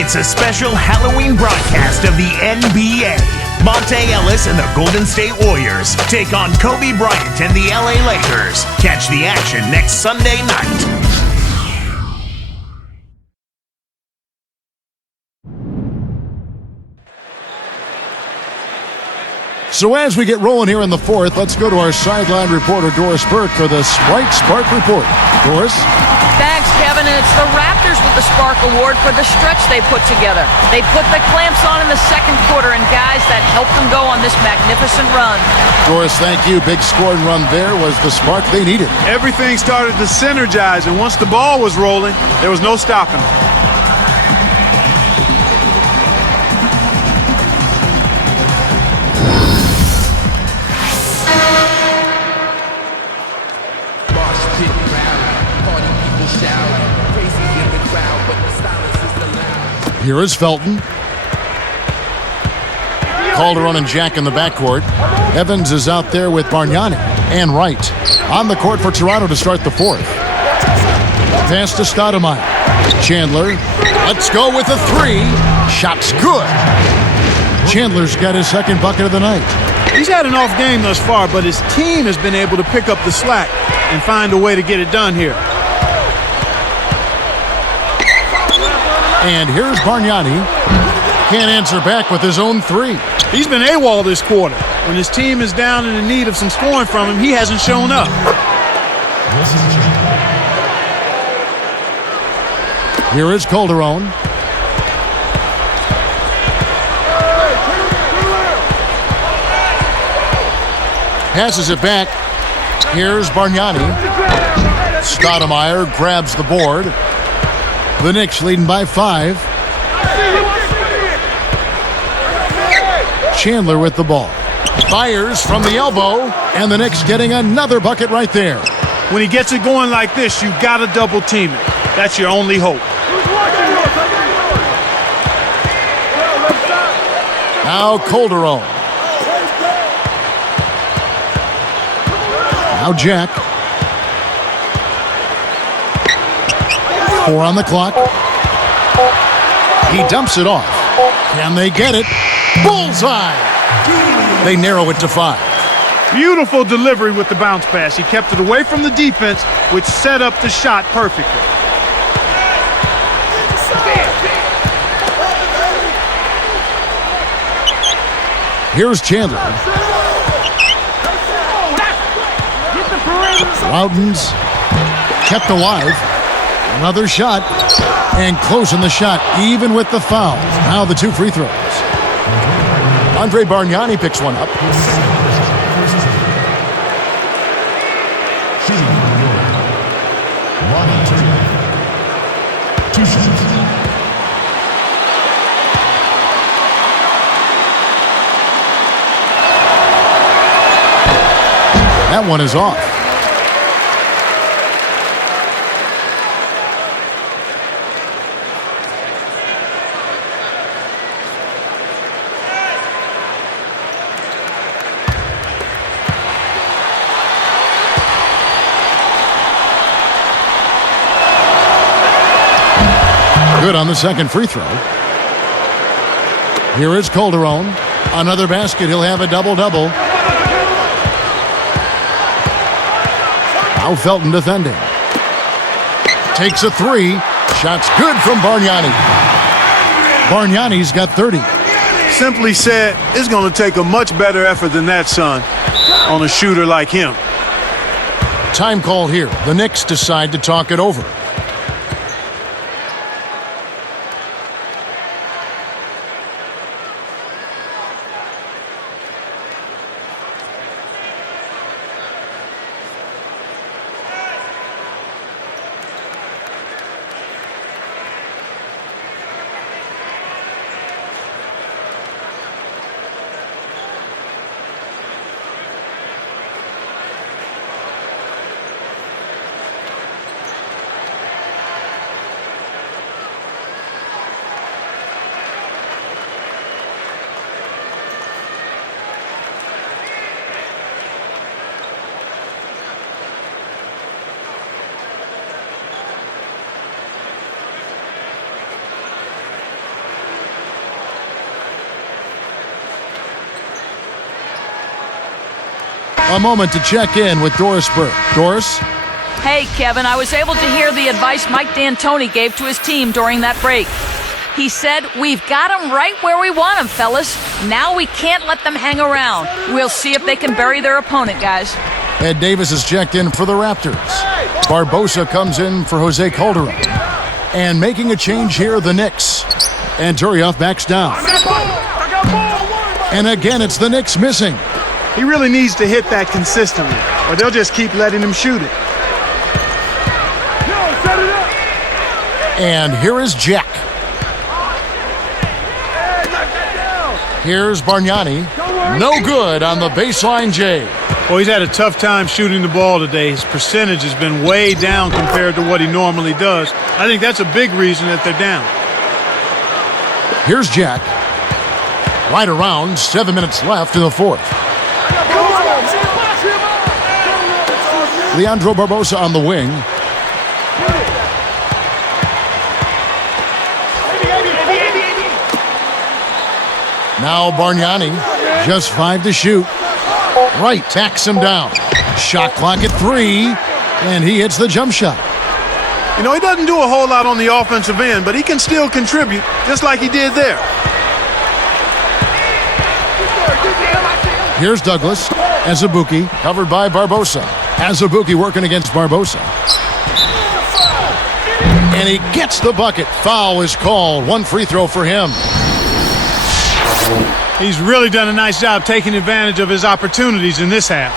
It's a special Halloween broadcast of the NBA. Monte Ellis and the Golden State Warriors take on Kobe Bryant and the LA Lakers. Catch the action next Sunday night. So as we get rolling here in the fourth, let's go to our sideline reporter, Doris Burke, for the Sprite Spark Report. Doris? Thanks, Kevin. And it's the Raptors with the Spark Award for the stretch they put together. They put the clamps on in the second quarter, and guys, that helped them go on this magnificent run. Doris, thank you. Big scoring run there was the spark they needed. Everything started to synergize, and once the ball was rolling, there was no stopping them. Here is Felton. Calderon and Jack in the backcourt. Evans is out there with Bargnani and Wright. On the court for Toronto to start the fourth. Pass to Stoudemire. Chandler. Let's go with a three. Shot's good. Chandler's got his second bucket of the night. He's had an off game thus far, but his team has been able to pick up the slack and find a way to get it done here. And here's Bargnani. Can't answer back with his own three. He's been AWOL this quarter. When his team is down and in need of some scoring from him, he hasn't shown up. Here is Calderon. Passes it back. Here's Bargnani. Stoudemire grabs the board. The Knicks leading by 5. Chandler with the ball. Fires from the elbow, and the Knicks getting another bucket right there. When he gets it going like this, you got to double team it. That's your only hope. Now Calderon. Now Jack. 4 on the clock. He dumps it off. Can they get it? Bullseye! They narrow it to 5. Beautiful delivery with the bounce pass. He kept it away from the defense, which set up the shot perfectly. Here's Chandler. Loudon's kept alive. Another shot. And closing the shot, even with the fouls. Now the 2 free throws. Andre Bargnani picks one up. That one is off. good on the second free throw. Here is Calderon. Another basket. He'll have a double-double. Now Felton defending. Takes a three. Shot's good from Bargnani. Bargnani's got 30. Simply said, it's going to take a much better effort than that, son, on a shooter like him. Time call here. The Knicks decide to talk it over. A moment to check in with Doris Burke. Doris? Hey, Kevin, I was able to hear the advice Mike D'Antoni gave to his team during that break. He said, we've got them right where we want them, fellas. Now we can't let them hang around. We'll see if they can bury their opponent, guys. Ed Davis is checked in for the Raptors. Barbosa comes in for Jose Calderon. And making a change here, the Knicks. And Turioff backs down. And again, it's the Knicks missing. He really needs to hit that consistently, or they'll just keep letting him shoot it. And here is Jack. Here's Bargnani. No good on the baseline J. Well, he's had a tough time shooting the ball today. His percentage has been way down compared to what he normally does. I think that's a big reason that they're down. Here's Jack. Right around 7 minutes left in the fourth. Leandro Barbosa on the wing. Now Bargnani, just 5 to shoot. Right, tacks him down. Shot clock at 3, and he hits the jump shot. You know, he doesn't do a whole lot on the offensive end, but he can still contribute, just like he did there. Here's Douglas. Azubuike, covered by Barbosa. Azubuike working against Barbosa. And he gets the bucket. Foul is called. 1 free throw for him. He's really done a nice job taking advantage of his opportunities in this half.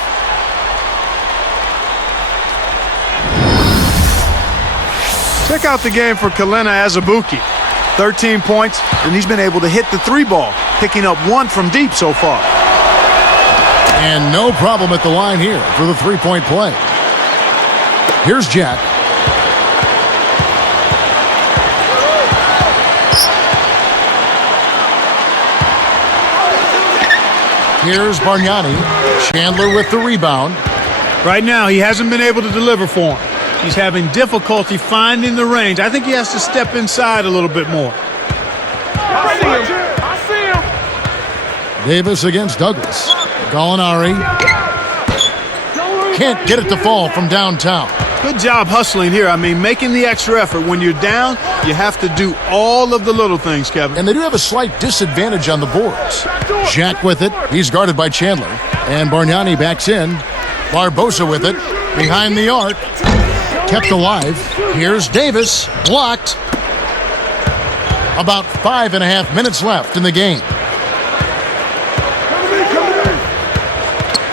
Check out the game for Kelena Azubuike. 13 points, and he's been able to hit the 3 ball, picking up 1 from deep so far. And no problem at the line here for the 3-point play. Here's Jack. Here's Bargnani. Chandler with the rebound. Right now, he hasn't been able to deliver for him. He's having difficulty finding the range. I think he has to step inside a little bit more. I see him. Davis against Douglas. Gallinari can't get it to fall from downtown. Good job hustling here. I mean, making the extra effort. When you're down, you have to do all of the little things, Kevin. And they do have a slight disadvantage on the boards. Jack with it. He's guarded by Chandler. And Bargnani backs in. Barbosa with it. Behind the arc. Kept alive. Here's Davis. Blocked. About 5.5 minutes left in the game.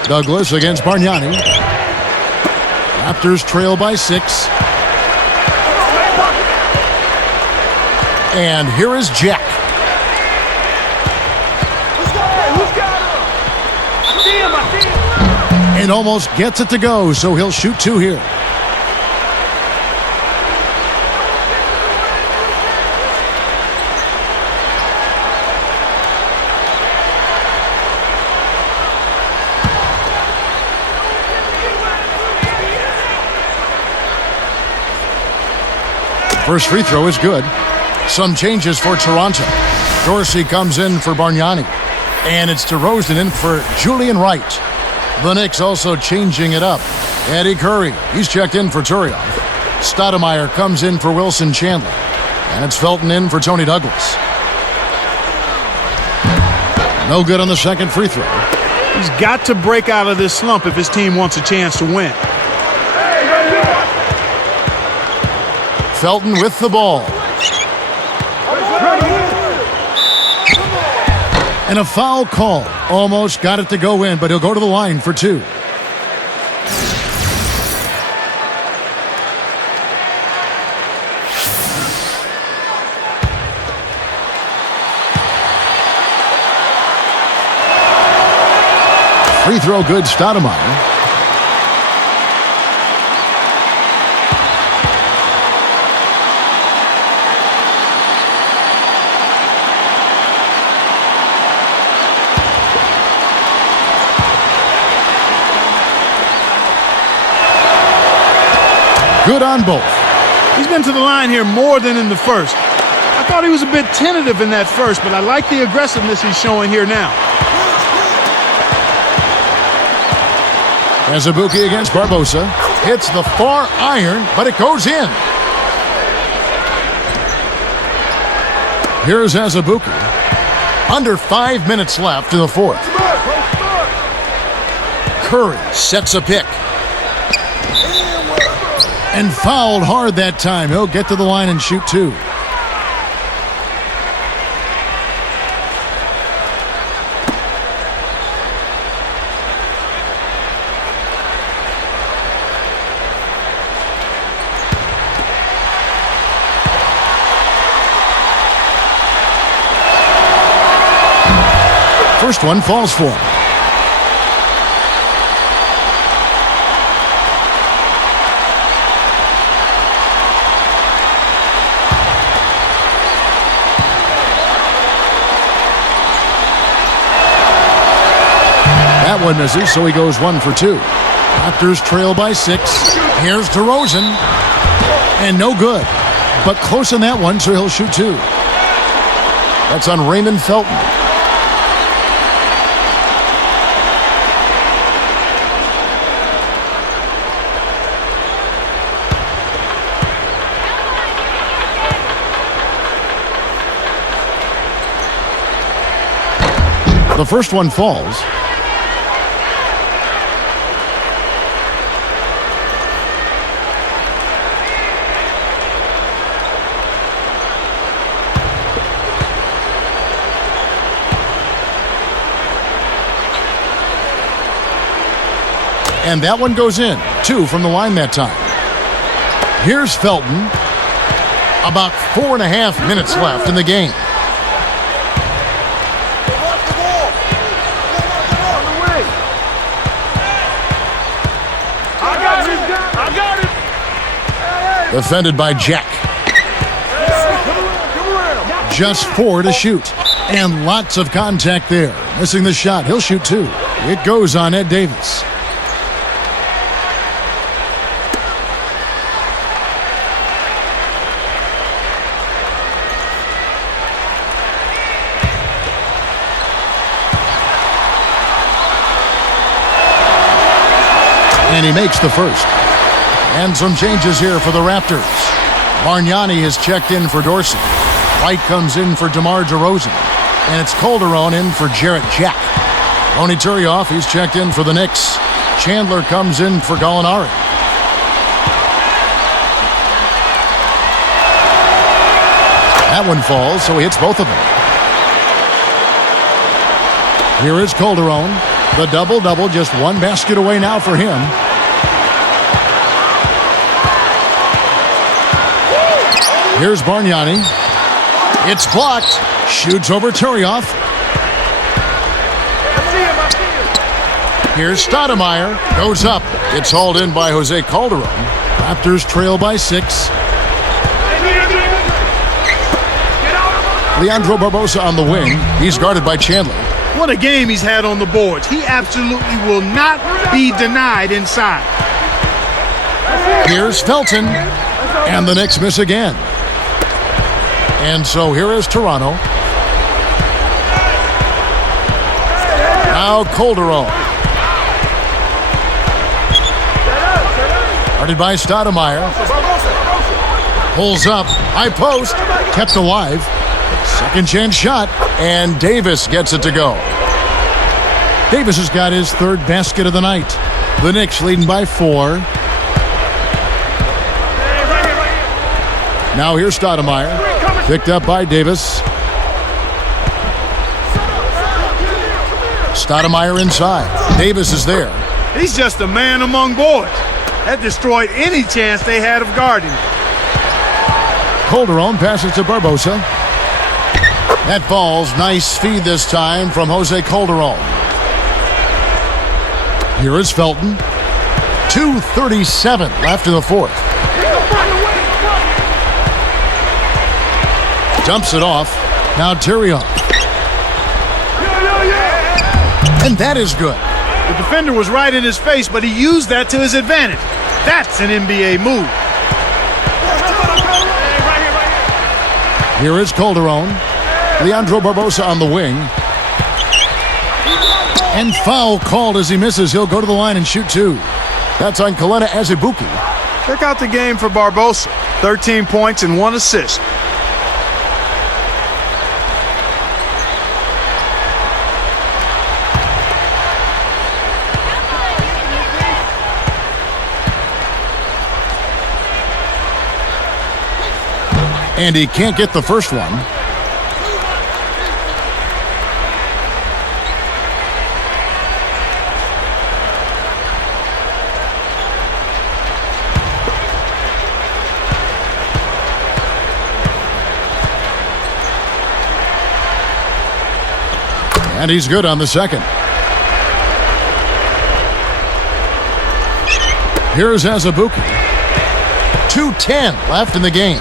Douglas against Bargnani. Raptors trail by 6. And here is Jack. And almost gets it to go, so he'll shoot 2 here. First free throw is good. Some changes for Toronto. Dorsey comes in for Bargnani. And it's DeRozan in for Julian Wright. The Knicks also changing it up. Eddie Curry, he's checked in for Turioff. Stoudemire comes in for Wilson Chandler. And it's Felton in for Tony Douglas. No good on the second free throw. He's got to break out of this slump if his team wants a chance to win. Felton with the ball. And a foul call. Almost got it to go in, but he'll go to the line for two. Free throw good, Stoudemire. Good on both. He's been to the line here more than in the first. I thought he was a bit tentative in that first, but I like the aggressiveness he's showing here now. Azubuike against Barbosa. Hits the far iron, but it goes in. Here's Azubuike. Under 5 minutes left in the fourth. Curry sets a pick. And fouled hard that time. He'll get to the line and shoot two. First one falls for him. That one misses, so he goes 1 for 2. Raptors trail by 6. Here's DeRozan. And no good. But close on that one, so he'll shoot 2. That's on Raymond Felton. The first one falls. And that one goes in. 2 from the line that time. Here's Felton. About 4.5 minutes left in the game. Defended by Jack. Just 4 to shoot. And lots of contact there. Missing the shot. He'll shoot 2. It goes on Ed Davis. And he makes the first. And some changes here for the Raptors. Bargnani has checked in for Dorsey. White comes in for DeMar DeRozan. And it's Calderon in for Jarrett Jack. Tony Turioff, he's checked in for the Knicks. Chandler comes in for Gallinari. That one falls, so he hits both of them. Here is Calderon. The double-double, just 1 basket away now for him. Here's Bargnani. It's blocked. Shoots over Turioff. Here's Stoudemire. Goes up. It's hauled in by Jose Calderon. Raptors trail by 6. Leandro Barbosa on the wing. He's guarded by Chandler. What a game he's had on the boards. He absolutely will not be denied inside. Here's Felton. And the Knicks miss again. And so here is Toronto. Now Calderon. Guarded by Stoudemire. Pulls up. High post. Kept alive. Second chance shot. And Davis gets it to go. Davis has got his third basket of the night. The Knicks leading by 4. Now here's Stoudemire. Picked up by Davis. Stoudemire inside. Davis is there. He's just a man among boys. That destroyed any chance they had of guarding. Calderon passes to Barbosa. That falls. Nice feed this time from Jose Calderon. Here is Felton. 2:37 left in the fourth. Dumps it off. Now Tyrion. And that is good. The defender was right in his face, but he used that to his advantage. That's an NBA move. Here is Calderon. Leandro Barbosa on the wing. And foul called as he misses. He'll go to the line and shoot 2. That's on Kalena Azubuike. Check out the game for Barbosa. 13 points and 1 assist. And he can't get the first one. And he's good on the second. Here's Azubuike. 2:10 left in the game.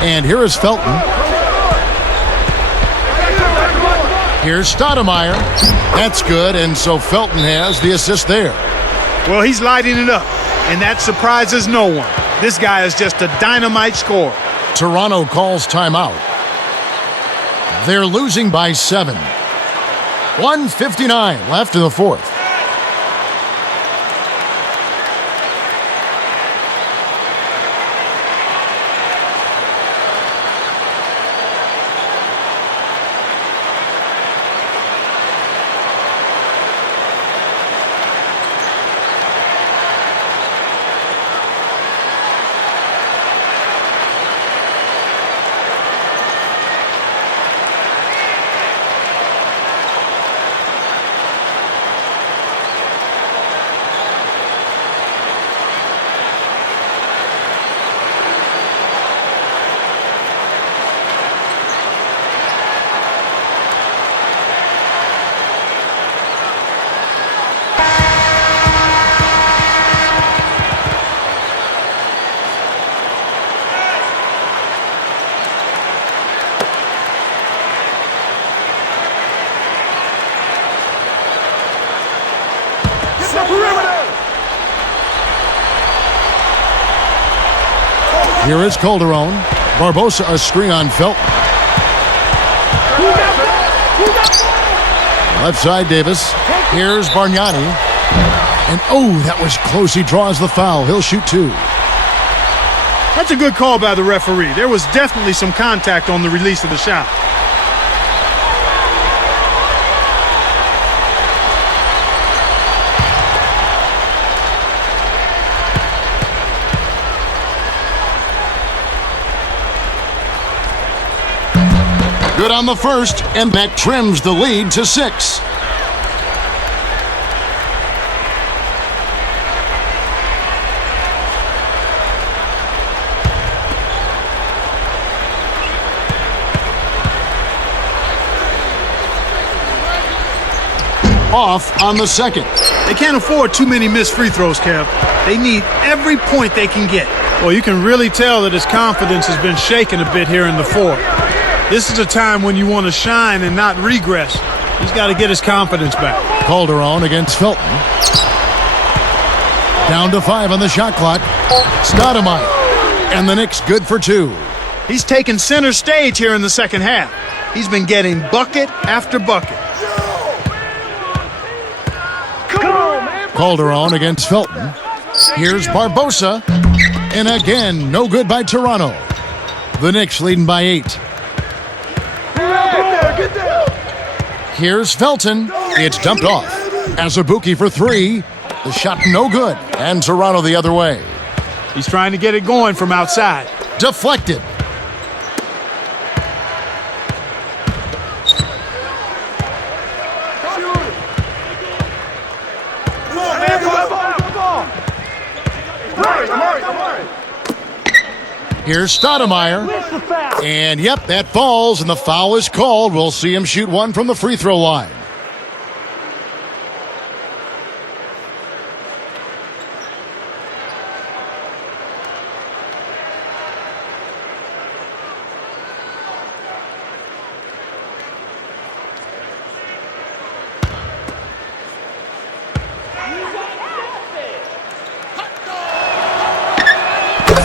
And here is Felton. Here's Stoudemire. That's good, and so Felton has the assist there. Well, he's lighting it up, and that surprises no one. This guy is just a dynamite scorer. Toronto calls timeout. They're losing by 7. 1:59 left in the fourth. Here is Calderon. Barbosa a screen on Felton. Left side Davis. Here's Bargnani. And oh, that was close. He draws the foul. He'll shoot 2. That's a good call by the referee. There was definitely some contact on the release of the shot. Good on the first, and that trims the lead to 6. Off on the second. They can't afford too many missed free throws, Kev. They need every point they can get. Well, you can really tell that his confidence has been shaken a bit here in the fourth. This is a time when you want to shine and not regress. He's got to get his confidence back. Calderon against Felton. Down to 5 on the shot clock. Stoudemire. And the Knicks good for 2. He's taken center stage here in the second half. He's been getting bucket after bucket. Calderon against Felton. Here's Barbosa. And again, no good by Toronto. The Knicks leading by 8. Here's Felton. It's dumped off. Azubuike for 3. The shot no good. And Toronto the other way. He's trying to get it going from outside. Deflected. Here's Stoudemire. And yep, that falls, and the foul is called. We'll see him shoot one from the free throw line.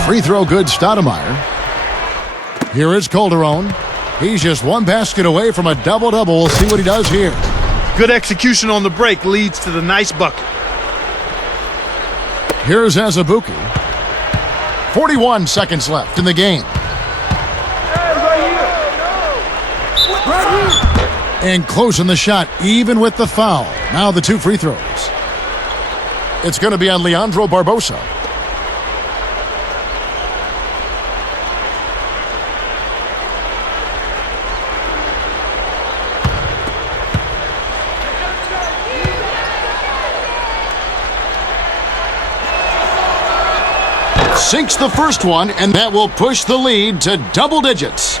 Free throw good, Stoudemire. Here is Calderon. He's just one basket away from a double-double. We'll see what he does here. Good execution on the break leads to the nice bucket. Here's Azubuike. 41 seconds left in the game. And closing the shot, even with the foul. Now the 2 free throws. It's going to be on Leandro Barbosa. Sinks the first one, and that will push the lead to double digits.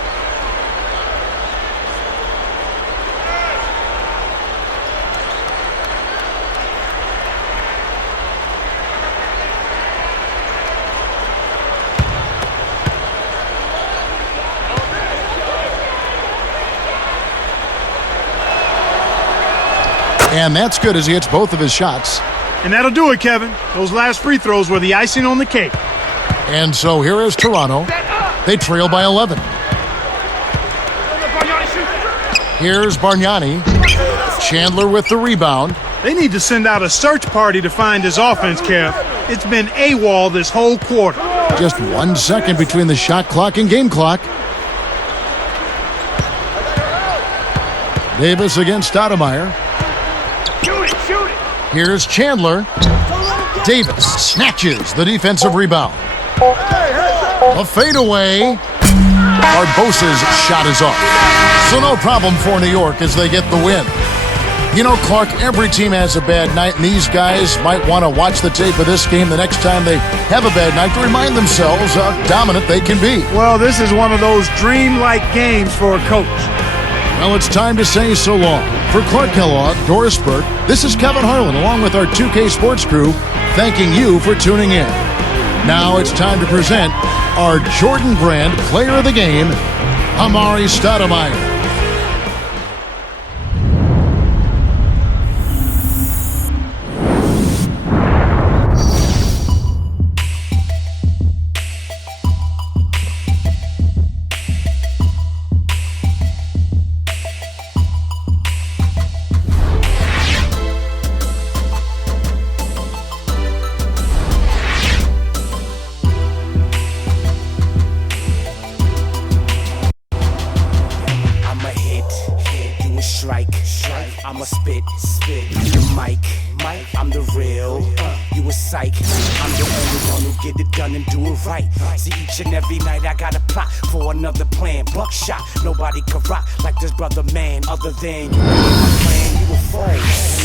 And that's good as he hits both of his shots. And that'll do it, Kevin. Those last free throws were the icing on the cake. And so here is Toronto. They trail by 11. Here's Bargnani. Chandler with the rebound. They need to send out a search party to find his offense, Kev. It's been AWOL this whole quarter. Just 1 second between the shot clock and game clock. Davis against Stoudemire. Here's Chandler. Davis snatches the defensive rebound. A fadeaway. Barbosa's shot is off. So no problem for New York as they get the win. You know, Clark, every team has a bad night, and these guys might want to watch the tape of this game the next time they have a bad night to remind themselves how dominant they can be. Well, this is one of those dreamlike games for a coach. Well, it's time to say so long. For Clark Kellogg, Doris Burke, this is Kevin Harlan, along with our 2K Sports crew, thanking you for tuning in. Now it's time to present our Jordan Brand Player of the Game, Amari Stoudemire. I'ma spit the mic. I'm the real, you a psych. I'm the only one who get it done and do it right. See, each and every night I got a plot for another plan. Buckshot, nobody can rock like this brother man. Other than you, my plan, you a fool.